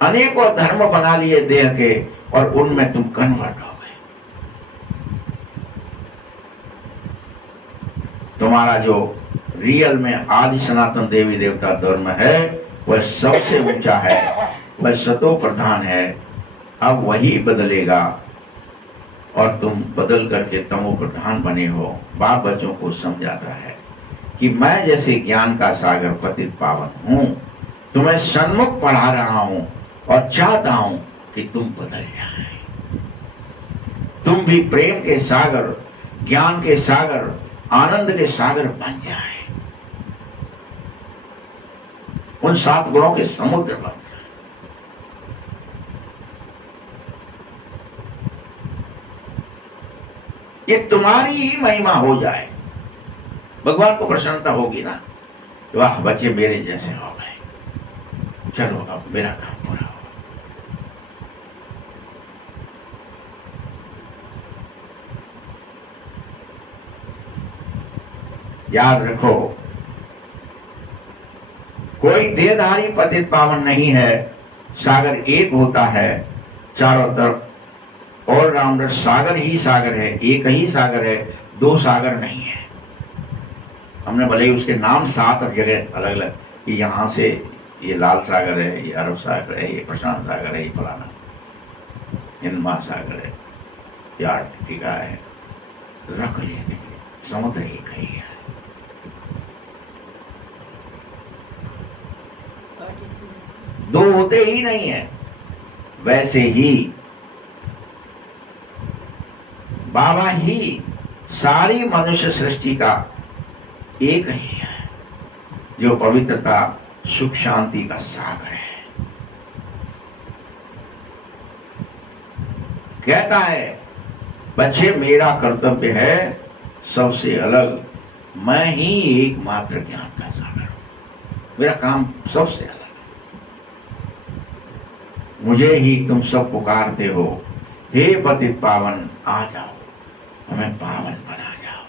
अनेकों धर्म बना लिए देह के, और उनमें तुम कन्वर्ट हो गए। तुम्हारा जो रियल में आदि सनातन देवी देवता धर्म है, वह सबसे ऊंचा है, वह सतो प्रधान है। अब वही बदलेगा, और तुम बदल करके तमो प्रधान बने हो। बाप बच्चों को समझाता है कि मैं जैसे ज्ञान का सागर पतित पावन हूं, तुम्हें सन्मुख पढ़ा रहा हूं, और चाहता हूं कि तुम बदल जाए, तुम भी प्रेम के सागर, ज्ञान के सागर, आनंद के सागर बन जाए, उन 7 गुणों के समुद्र बन जाए। ये तुम्हारी ही महिमा हो जाए, भगवान को प्रसन्नता होगी ना, वाह बच्चे मेरे जैसे हो गए, चलो अब मेरा काम पूरा हो। याद रखो, कोई देहधारी पतित पावन नहीं है, सागर एक होता है चारों तरफ, और रामदर सागर ही सागर है, एक ही सागर है, दो सागर नहीं है। हमने भले ही उसके नाम 7 जगह अलग अलग कि यहाँ से ये लाल सागर है, ये अरब सागर है, ये प्रशांत सागर है, ये फलाना हिंद महासागर है, ये आर्कटिका है, रख लिए समुद्र एक ही है। दो होते ही नहीं है। वैसे ही बाबा ही सारी मनुष्य सृष्टि का एक ही है, जो पवित्रता सुख शांति का सागर है। कहता है बच्चे मेरा कर्तव्य है सबसे अलग, मैं ही एकमात्र ज्ञान का सागर हूं, मेरा काम सबसे अलग है। मुझे ही तुम सब पुकारते हो, हे पतित पावन आ जाओ, हमें पावन बना जाओ।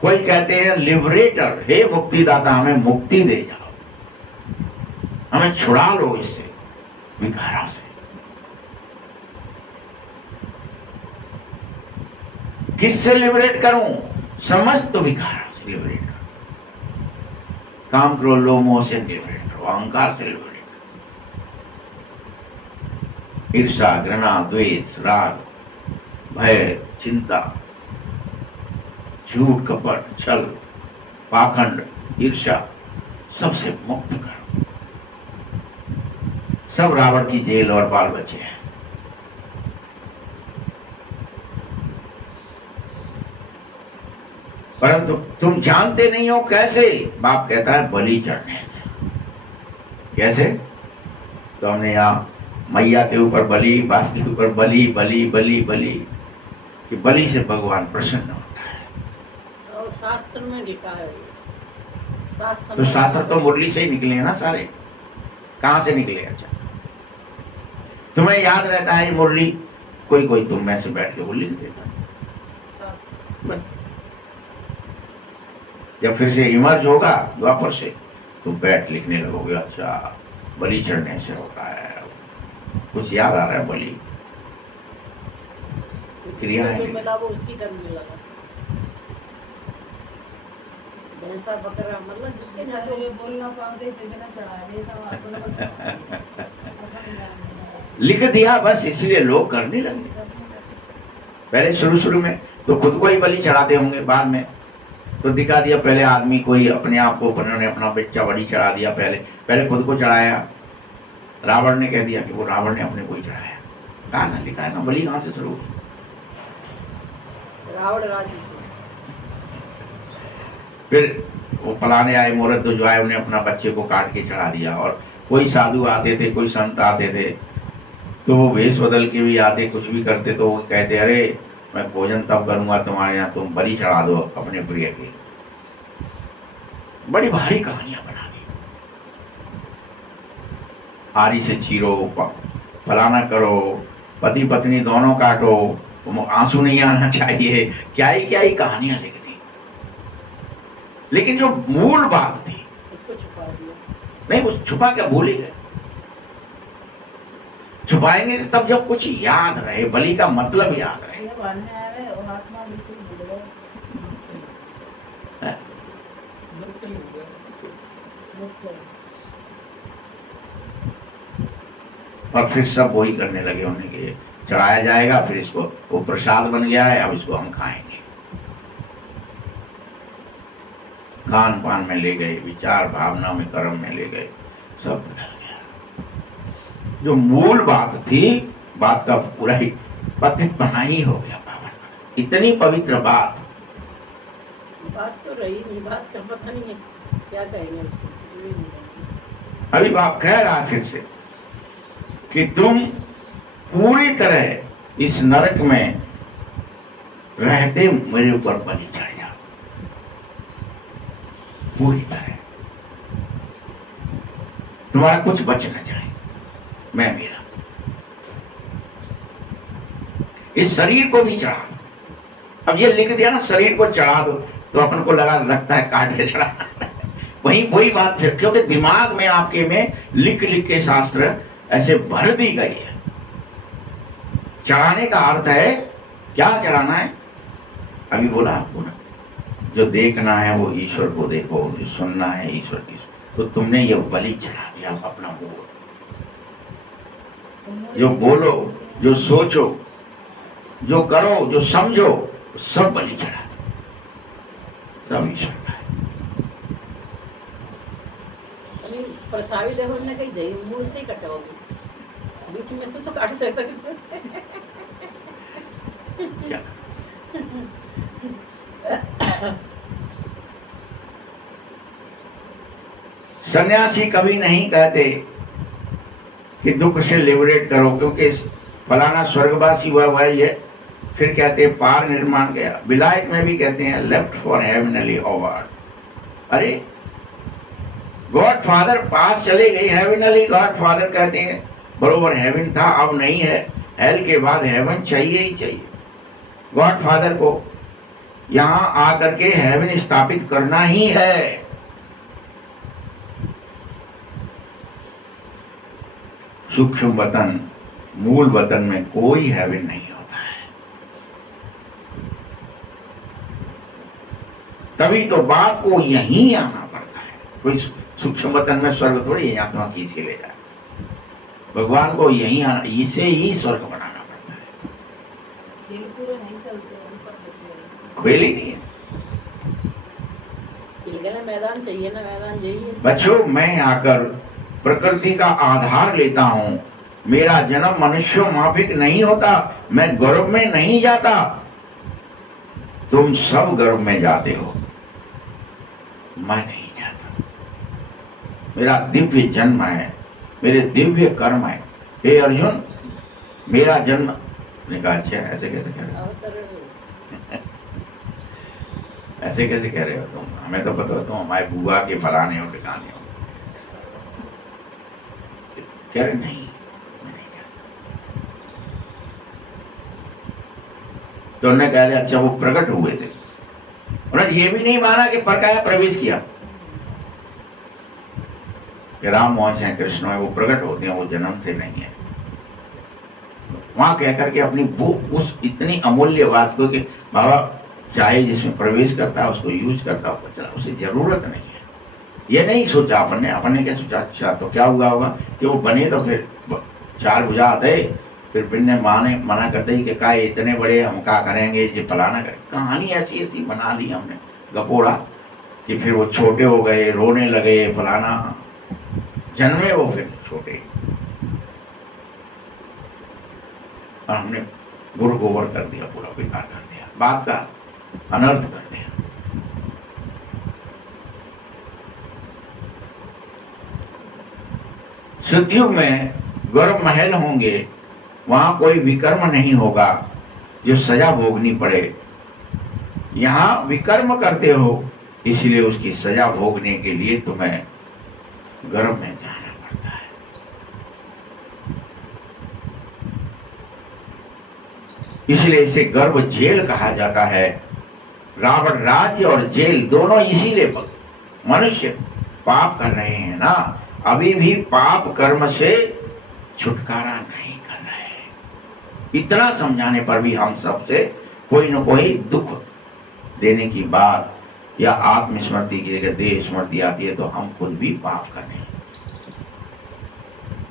कोई कहते हैं लिबरेटर, हे मुक्तिदाता हमें मुक्ति दे जाओ, हमें छुड़ा लो इससे विकारों से। किससे लिबरेट करूं? समस्त विकारों से लिबरेट करूं। काम क्रोध लोभ मोह से लिबरेट करो, अहंकार से लिबरेट करो। ईर्ष्या घृणा द्वेष राग भय चिंता झूठ कपट छल पाखंड ईर्ष्या सबसे मुक्त करो। सब रावण की जेल और बाल बचे हैं। परंतु तुम जानते नहीं हो कैसे। बाप कहता है बलि चढ़ने से। कैसे? तो हमने यहाँ मैया के ऊपर बलि, बाप के ऊपर बलि बलि बलि बलि, कि बलि से भगवान प्रसन्न होता है। और शास्त्र में लिखा है, तो शास्त्र तो मुरली से ही निकले हैं ना सारे। कहाँ से निकले? अच्छा, तुम्हें याद रहता है ये मुरली? कोई कोई तुम में से बैठ के वो लिख देता बस। जब फिर से इमर्ज होगा द्वापर से, तुम बैठ लिखने लगोगे, अच्छा बलि चढ़ने से होता है, कुछ याद आ रहा है, बलि क्रिया है। मिला वो उसकी करने लगा। भैंसा बकरा मतलब जिसके जैसे वे बोल ना पाते थे बिना चढ़ा दे तो लिख दिया बस, इसलिए लोग करने लगे। पहले शुरू में तो खुद को ही बलि चढ़ाते होंगे, बाद में तो दिखा दिया पहले आदमी कोई अपने आप को, उन्होंने अपना बच्चा बलि चढ़ा दिया, पहले खुद को चढ़ाया। रावण ने कह दिया कि वो रावण ने अपने को ही चढ़ाया। कहा ना, लिखा है ना, बलि कहाँ से शुरू हुई? रावण राज्य से। फिर वो फलाने आए मुहूर्त जो आए, उन्हें अपना बच्चे को काट के चढ़ा दिया। और कोई साधु आते थे, कोई संत आते थे, तो वो वेश बदल के भी आते, कुछ भी करते, तो वो कहते अरे मैं भोजन तब करूंगा तुम्हारे यहाँ, तुम बलि चढ़ा दो अपने प्रिय के। बड़ी भारी कहानियां बना दी। आरी से चीरो, फलाना करो, पति पत्नी दोनों काटो, आंसू नहीं आना चाहिए, क्या ही कहानियां लिख दी। लेकिन जो मूल बात थी उसको छुपा दिया। नहीं, उस छुपा क्या भूल ही गए। छुपाएंगे तब जब कुछ याद रहे, बलि का मतलब याद रहे। बनने आ रहे और आत्मा बिल्कुल भूल गए, मुक्त ही हो गए, मुक्त। और फिर सब वही करने लगे होने के, चढ़ाया जाएगा, फिर इसको वो प्रसाद बन गया है, अब इसको हम खाएंगे। खान पान में ले गए, विचार भावना में, कर्म में ले गए, सब बदल गया। जो मूल बात थी, बात का पूरा ही पतितपना ही हो गया पावन। इतनी पवित्र बात तो रही नहीं, बात का पता नहीं है क्या कहेंगे उसको। अभी बाप कह रहा है फिर से कि तुम पूरी तरह इस नरक में रहते मेरे ऊपर बलि चढ़ जाओ, पूरी तरह, तुम्हारा कुछ बच न जाए, मैं मेरा। इस शरीर को भी चढ़ा दो। अब ये लिख दिया ना, शरीर को चढ़ा दो, तो अपन को लगता है काट के चढ़ाना। वही बात फिर, क्योंकि दिमाग में आपके में लिख लिख के शास्त्र ऐसे भर दी गई है। चढ़ाने का अर्थ है, क्या चढ़ाना है? अभी बोला आपको ना, जो देखना है वो ईश्वर को देखो, जो सुनना है ईश्वर की। तो तुमने ये बलि चढ़ा दिया अपना मुंह, जो बोलो, जो सोचो, जो करो, जो समझो, सब बलि चढ़ा, सब ईश्वर का है। प्रथा भी देखो ना, कहीं जय मुंह से ही कटोगे, बीच में से तो काट सकता क्या? सन्यासी कभी नहीं कहते कि दुख से लिबरेट करो, क्योंकि फलाना स्वर्गवासी हुआ हुआ है, फिर कहते हैं पार निर्माण गया। विलायत में भी कहते हैं लेफ्ट फॉर हेवनली अवार्ड। अरे गॉड फादर पास चले गए, हेवनली गॉड फादर कहते हैं, बरोबर हेवन था अब नहीं है, हेल के बाद हेवन चाहिए ही चाहिए। गॉड फादर को यहां आकर के हेवन स्थापित करना ही है। सूक्ष्म वतन, मूल वतन में कोई हेवन नहीं होता है। तभी तो बाप को यहीं आना पड़ता है। कोई सूक्ष्म वतन में स्वर्ग थोड़ी है, आत्मा खींच के ले जाए। भगवान को यहीं आना, इसे ही स्वर्ग बनाना पड़ता है। खेल पूरे नहीं चलते, खेल ही नहीं है। मैदान चाहिए ना, मैदान चाहिए। बच्चों, मैं आकर प्रकृति का आधार लेता हूं। मेरा जन्म मनुष्य माफिक नहीं होता, मैं गर्भ में नहीं जाता। तुम सब गर्भ में जाते हो, मैं नहीं जाता। मेरा दिव्य जन्म है, मेरे दिव्य कर्म है। हे अर्जुन, मेरा जन्म निकाल, ऐसे कैसे कह रहे हो? ऐसे कैसे कह रहे हो तुम? हमें तो पता हो तुम हमारे बुआ के फलाने हो, ठिकाने हो। कह रहे नहीं, मैं नहीं जाता। तो उन्होंने कह दिया अच्छा वो प्रकट हुए थे। उन्होंने ये भी नहीं माना कि परकाया प्रवेश किया, कि राम मोहन है, कृष्ण है, वो प्रकट होते हैं, वो जन्म से नहीं है। वहां कहकर के अपनी वो उस इतनी अमूल्य बात को कि बाबा चाहे जिसमें प्रवेश करता है उसको यूज करता है, उसे जरूरत नहीं है। ये नहीं सोचा अपन ने क्या सोचा, अच्छा तो क्या हुआ होगा कि वो बने तो फिर चार भुजा आते, फिर ने मना करते ही कि का इतने बड़े हम क्या करेंगे, ये फलाना करें। कहानी ऐसी ऐसी बना दी हमने गपोड़ा कि फिर वो छोटे हो गए, रोने लगे, फलाना, जन्मे वो फिर छोटे, और हमने गुरु गोबर कर दिया, पूरा बेकार कर दिया, बात का अनर्थ कर दिया। सतयुग में गर्भ महल होंगे, वहां कोई विकर्म नहीं होगा जो सजा भोगनी पड़े। यहां विकर्म करते हो, इसलिए उसकी सजा भोगने के लिए तुम्हें गर्भ में जाना पड़ता है। इसलिए इसे गर्भ जेल कहा जाता है। रावण राज्य और जेल दोनों इसीलिए, मनुष्य पाप कर रहे हैं ना, अभी भी पाप कर्म से छुटकारा नहीं कर रहे। इतना समझाने पर भी हम सबसे कोई न कोई दुख देने की बात या आत्मस्मृति की जगह देह स्मृति आती है, तो हम खुद भी पाप कर रहे हैं।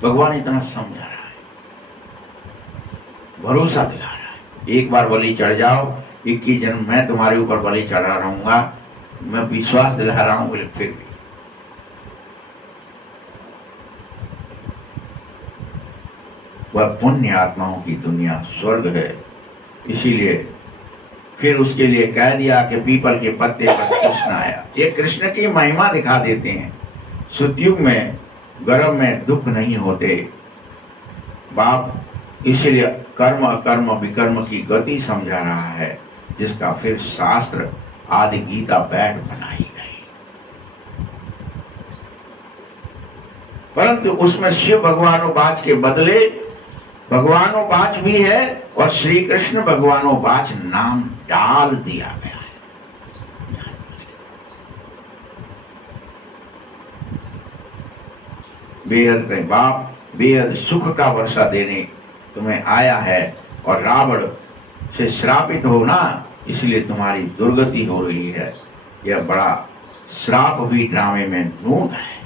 भगवान इतना समझा रहा है, भरोसा दिला रहा है। एक बार बलि चढ़ जाओ, 21 जन्म मैं तुम्हारे ऊपर बलि चढ़ा रहूंगा, मैं विश्वास दिला रहा हूं। बोले फिर भी वह पुण्य आत्माओं की दुनिया स्वर्ग है। इसीलिए फिर उसके लिए कह दिया कि पीपल के पत्ते पर कृष्ण आया। ये कृष्ण की महिमा दिखा देते हैं। सतयुग में गर्भ में दुख नहीं होते बाप, इसलिए कर्म अकर्म विकर्म की गति समझा रहा है, जिसका फिर शास्त्र आदि गीता बैठ बनाई गई। परंतु उसमें शिव भगवानोवाच के बदले भगवानोवाच भी है और श्री कृष्ण भगवानोवाच नाम डाल दिया गया है। बेहद कहीं बाप बेहद सुख का वर्षा देने तुम्हें आया है और रावण से श्रापित हो ना, इसलिए तुम्हारी दुर्गति हो रही है। यह बड़ा श्राप भी ड्रामे में नून है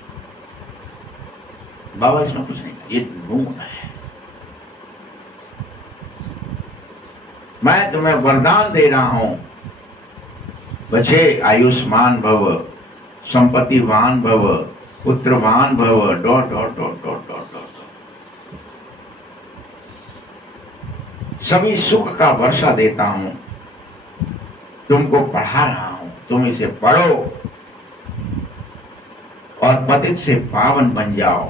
बाबा, इसमें कुछ नहीं, ये नून है। मैं तुम्हें वरदान दे रहा हूं, बच्चे आयुष्मान भव, संपत्तिवान भव, पुत्रवान भव, dot dot dot dot dot dot, सभी सुख का वर्षा देता हूं, तुमको पढ़ा रहा हूं, तुम इसे पढ़ो और पतित से पावन बन जाओ,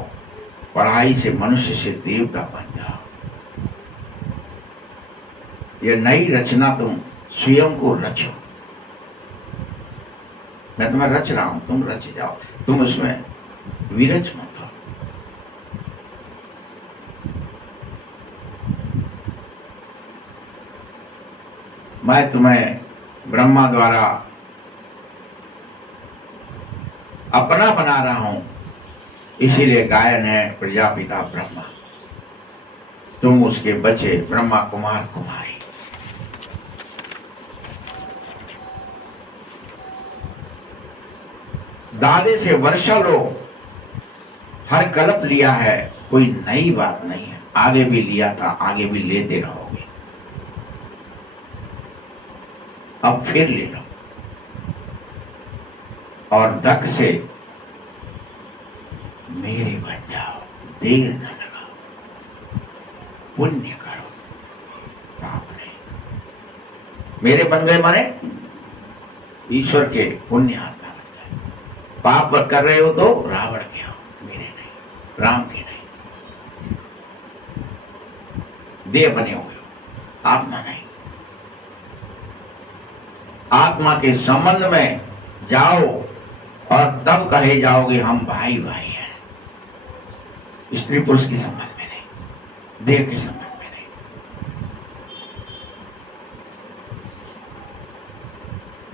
पढ़ाई से मनुष्य से देवता बन जाओ। यह नई रचना तुम स्वयं को रचो, मैं तुम्हें रच रहा हूं, तुम रच जाओ, तुम उसमें विरच मत हो। मैं तुम्हें ब्रह्मा द्वारा अपना बना रहा हूं, इसीलिए गायन है प्रजापिता ब्रह्मा, तुम उसके बच्चे ब्रह्मा कुमार कुमारी। दादे से वर्षा लो, हर कल्प लिया है, कोई नई बात नहीं है, आगे भी लिया था, आगे भी लेते रहोगे, अब फिर ले लो और दक से मेरे बन जाओ, देर न लगाओ, पुण्य करो, पाप नहीं। मेरे बन गए माने ईश्वर के पुण्य आत्मा बन गए। पाप कर रहे हो तो रावण के हो, मेरे नहीं, राम के नहीं। देह बने हुए हो, आत्मा नहीं। आत्मा के संबंध में जाओ और तब कहे जाओगे हम भाई भाई हैं, स्त्री पुरुष के संबंध में नहीं, देह के संबंध में नहीं।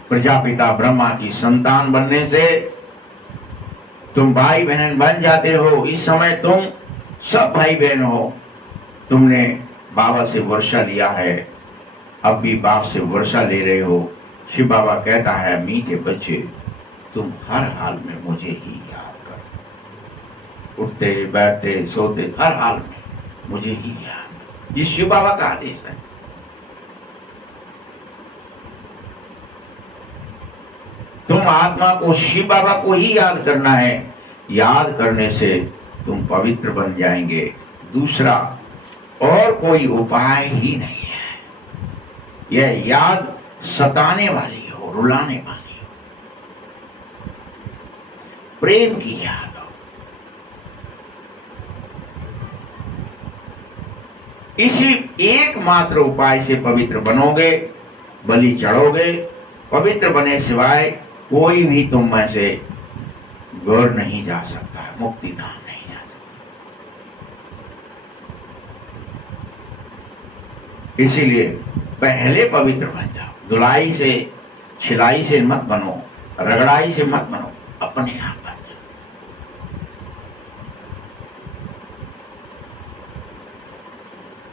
प्रजापिता ब्रह्मा की संतान बनने से तुम भाई बहन बन जाते हो। इस समय तुम सब भाई बहन हो। तुमने बाबा से वर्षा लिया है, अब भी बाप से वर्षा ले रहे हो। शिव बाबा कहता है मीठे बच्चे तुम हर हाल में मुझे ही याद करो, उठते बैठते सोते हर हाल में मुझे ही याद करो। ये शिव बाबा का आदेश है। तुम आत्मा को शिव बाबा को ही याद करना है। याद करने से तुम पवित्र बन जाएंगे। दूसरा और कोई उपाय ही नहीं है। यह याद सताने वाली हो, रुलाने वाली हो, प्रेम की याद हो। इसी एकमात्र उपाय से पवित्र बनोगे, बलि चढ़ोगे। पवित्र बने सिवाय कोई भी तुम में से गौर नहीं जा सकता है, मुक्ति धाम नहीं जा सकता। इसीलिए पहले पवित्र बन जाओ। धुलाई से छिलाई से मत बनो, रगड़ाई से मत बनो, अपने आप बन जाओ।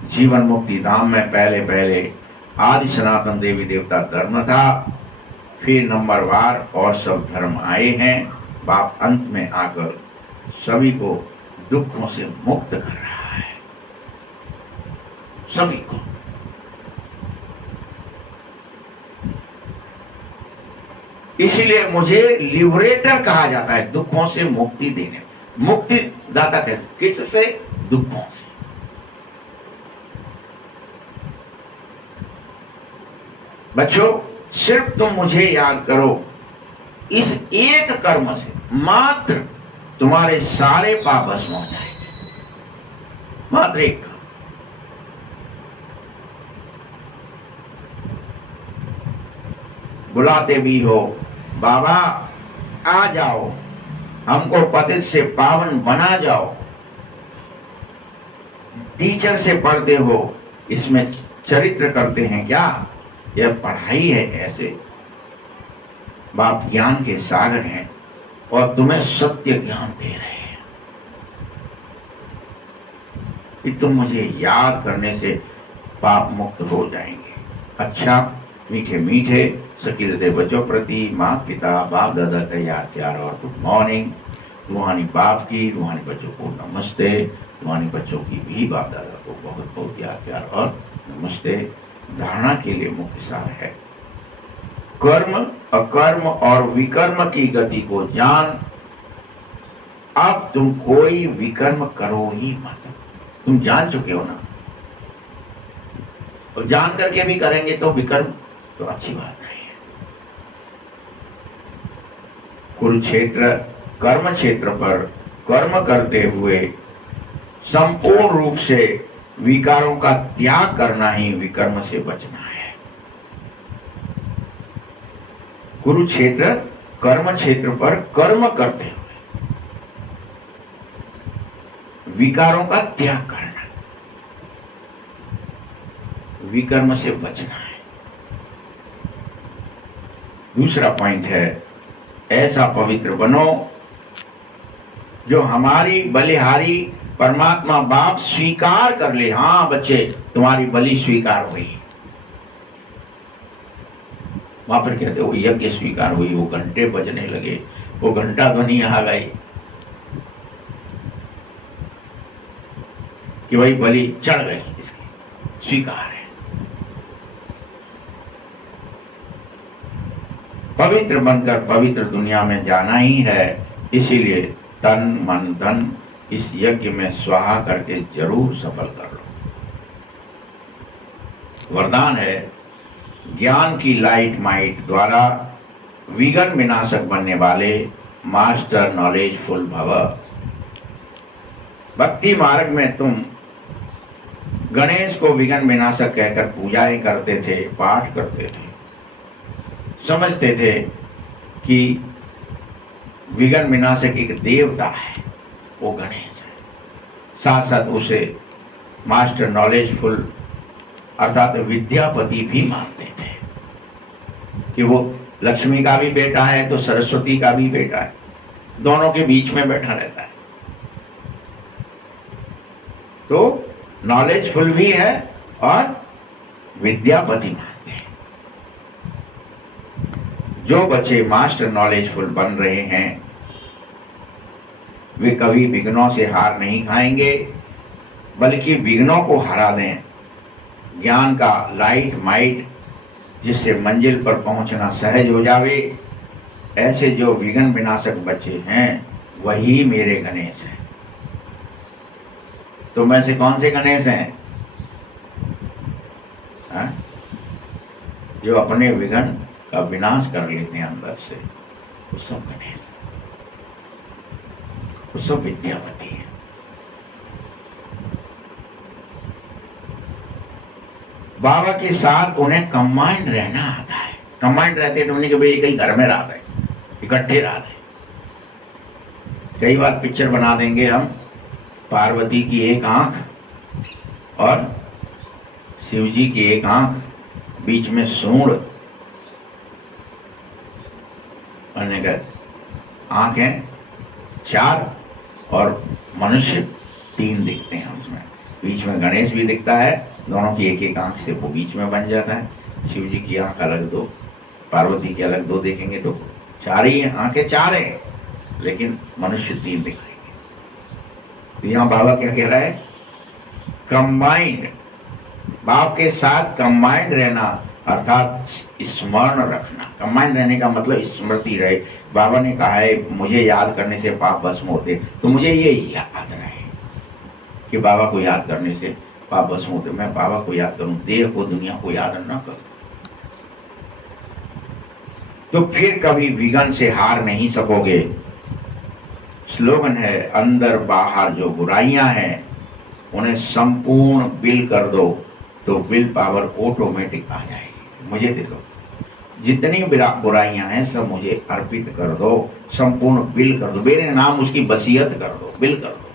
जीवन मुक्ति धाम में पहले पहले आदि सनातन देवी देवता धर्म था, फिर नंबरवार और सब धर्म आए हैं। बाप अंत में आकर सभी को दुखों से मुक्त कर रहा है, सभी को। इसीलिए मुझे लिबरेटर कहा जाता है, दुखों से मुक्ति देने। मुक्ति दाता कहते, किससे? दुखों से। बच्चों सिर्फ तुम मुझे याद करो, इस एक कर्म से मात्र तुम्हारे सारे पाप भस्म हो जाएंगे। मात्र एक कर्म। बुलाते भी हो, बाबा आ जाओ, हमको पतित से पावन बना जाओ। टीचर से पढ़ते हो, इसमें चरित्र करते हैं क्या? यह पढ़ाई है ऐसे। बाप ज्ञान के सागर हैं और तुम्हें सत्य ज्ञान दे रहे हैं। कि तुम मुझे याद करने से पाप मुक्त हो जाएंगे। अच्छा, मीठे मीठे सकीलते बच्चों प्रति माता पिता बाप दादा का याद प्यार और गुड मॉर्निंग। रूहानी बाप की, रूहानी बच्चों को नमस्ते। रूहानी बच्चों की भी बाप दादा को बहुत बहुत याद प्यार और नमस्ते। धारणा के लिए मुख्य सार है कर्म, अकर्म और विकर्म की गति को जान। अब तुम कोई विकर्म करो ही मत। तुम जान चुके हो ना, और जान करके भी करेंगे तो विकर्म तो अच्छी बात नहीं है। कुरुक्षेत्र कर्म क्षेत्र पर कर्म करते हुए संपूर्ण रूप से विकारों का त्याग करना ही विकर्म से बचना है। कुरुक्षेत्र कर्म क्षेत्र पर कर्म करते हुए विकारों का त्याग करना, विकर्म से बचना है। दूसरा पॉइंट है ऐसा पवित्र बनो जो हमारी बलिहारी परमात्मा बाप स्वीकार कर ले। हाँ बच्चे, तुम्हारी बलि स्वीकार हुई। वहां पर कहते वो यज्ञ स्वीकार हुई, वो घंटे बजने लगे, वो घंटा ध्वनि आ गई कि भाई बलि चढ़ गई, इसकी स्वीकार है। पवित्र बनकर पवित्र दुनिया में जाना ही है, इसीलिए तन मन धन इस यज्ञ में स्वाहा करके जरूर सफल कर लो। वरदान है ज्ञान की लाइट माइट द्वारा विघ्न विनाशक बनने वाले मास्टर नॉलेजफुल भव। भक्ति मार्ग में तुम गणेश को विघ्न विनाशक कहकर पूजाएं करते थे, पाठ करते थे, समझते थे कि विघ्न विनाशक एक देवता है, वो गणेश है। साथ साथ उसे मास्टर नॉलेजफुल अर्थात विद्यापति भी मानते थे कि वो लक्ष्मी का भी बेटा है तो सरस्वती का भी बेटा है, दोनों के बीच में बैठा रहता है। तो नॉलेजफुल भी है और विद्यापति मानते हैं। जो बच्चे मास्टर नॉलेजफुल बन रहे हैं वे कभी विघ्नों से हार नहीं खाएंगे, बल्कि विघ्नों को हरा दें। ज्ञान का लाइट माइट जिससे मंजिल पर पहुंचना सहज हो जावे, ऐसे जो विघ्न विनाशक बच्चे हैं वही मेरे गणेश हैं। तो में से कौन से गणेश हैं? जो अपने विघ्न का विनाश कर लेते हैं अंदर से, वो सब गणेश, वो सब विद्यापति है। बाबा के साथ उन्हें कंबाइंड रहना आता है। कंबाइंड रहते तो उन्हें भाई कहीं घर में रह रहे, इकट्ठे रह रहे। कई बार पिक्चर बना देंगे हम, पार्वती की एक आंख और शिव जी की एक आंख, बीच में सूंड, आंखें 4 और मनुष्य 3 दिखते हैं उसमें। बीच में गणेश भी दिखता है, दोनों की एक एक आंख से वो बीच में बन जाता है। शिव जी की आंख अलग 2, पार्वती की अलग 2 देखेंगे तो 4 ही आंखें 4 है, लेकिन मनुष्य 3 दिखेंगे। तो यहाँ बाबा क्या कह रहा है? कंबाइंड, बाप के साथ कंबाइंड रहना अर्थात स्मरण रखना। कंबाइंड रहने का मतलब स्मृति रहे। बाबा ने कहा है मुझे याद करने से पाप भस्म होते, तो मुझे ये याद रहे कि बाबा को याद करने से पाप भस्म होते। मैं बाबा को याद करूं, देह को दुनिया को याद न करूं, तो फिर कभी विघ्न से हार नहीं सकोगे। स्लोगन है अंदर बाहर जो बुराइयां हैं उन्हें संपूर्ण बिल कर दो, तो विल पावर ऑटोमेटिक आ जाएगी। मुझे देखो, जितनी बुराइयां हैं सब मुझे अर्पित कर दो, संपूर्ण बिल कर दो, मेरे नाम उसकी वसीयत कर दो, बिल कर दो,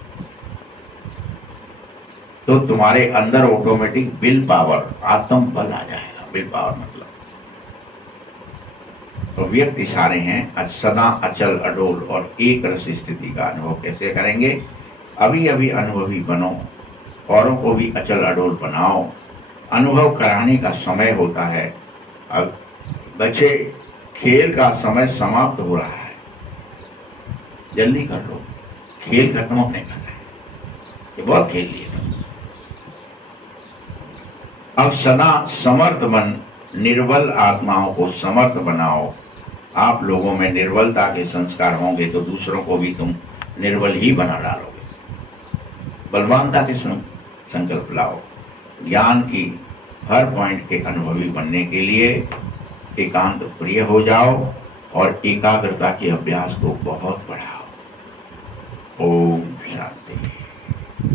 तो तुम्हारे अंदर ऑटोमेटिक विल पावर, आत्म बल आ जाएगा। विल पावर मतलब तो व्यक्ति सारे हैं सदा अचल अडोल और एक रस स्थिति का अनुभव कैसे करेंगे? अभी अभी अनुभवी बनो, औरों को भी अचल अडोल बनाओ। अनुभव कराने का समय होता है। अब बच्चे, खेल का समय समाप्त हो रहा है, जल्दी कर लो, खेल खत्म होने वाला है। ये बहुत खेल लिए तुम। अब सदा समर्थ बन निर्बल आत्माओं को समर्थ बनाओ। आप लोगों में निर्बलता के संस्कार होंगे तो दूसरों को भी तुम निर्बल ही बना डालोगे। बलवानता के संकल्प लाओ। ज्ञान की हर पॉइंट के अनुभवी बनने के लिए एकांत प्रिय हो जाओ और एकाग्रता के अभ्यास को बहुत बढ़ाओ। ओम शांति।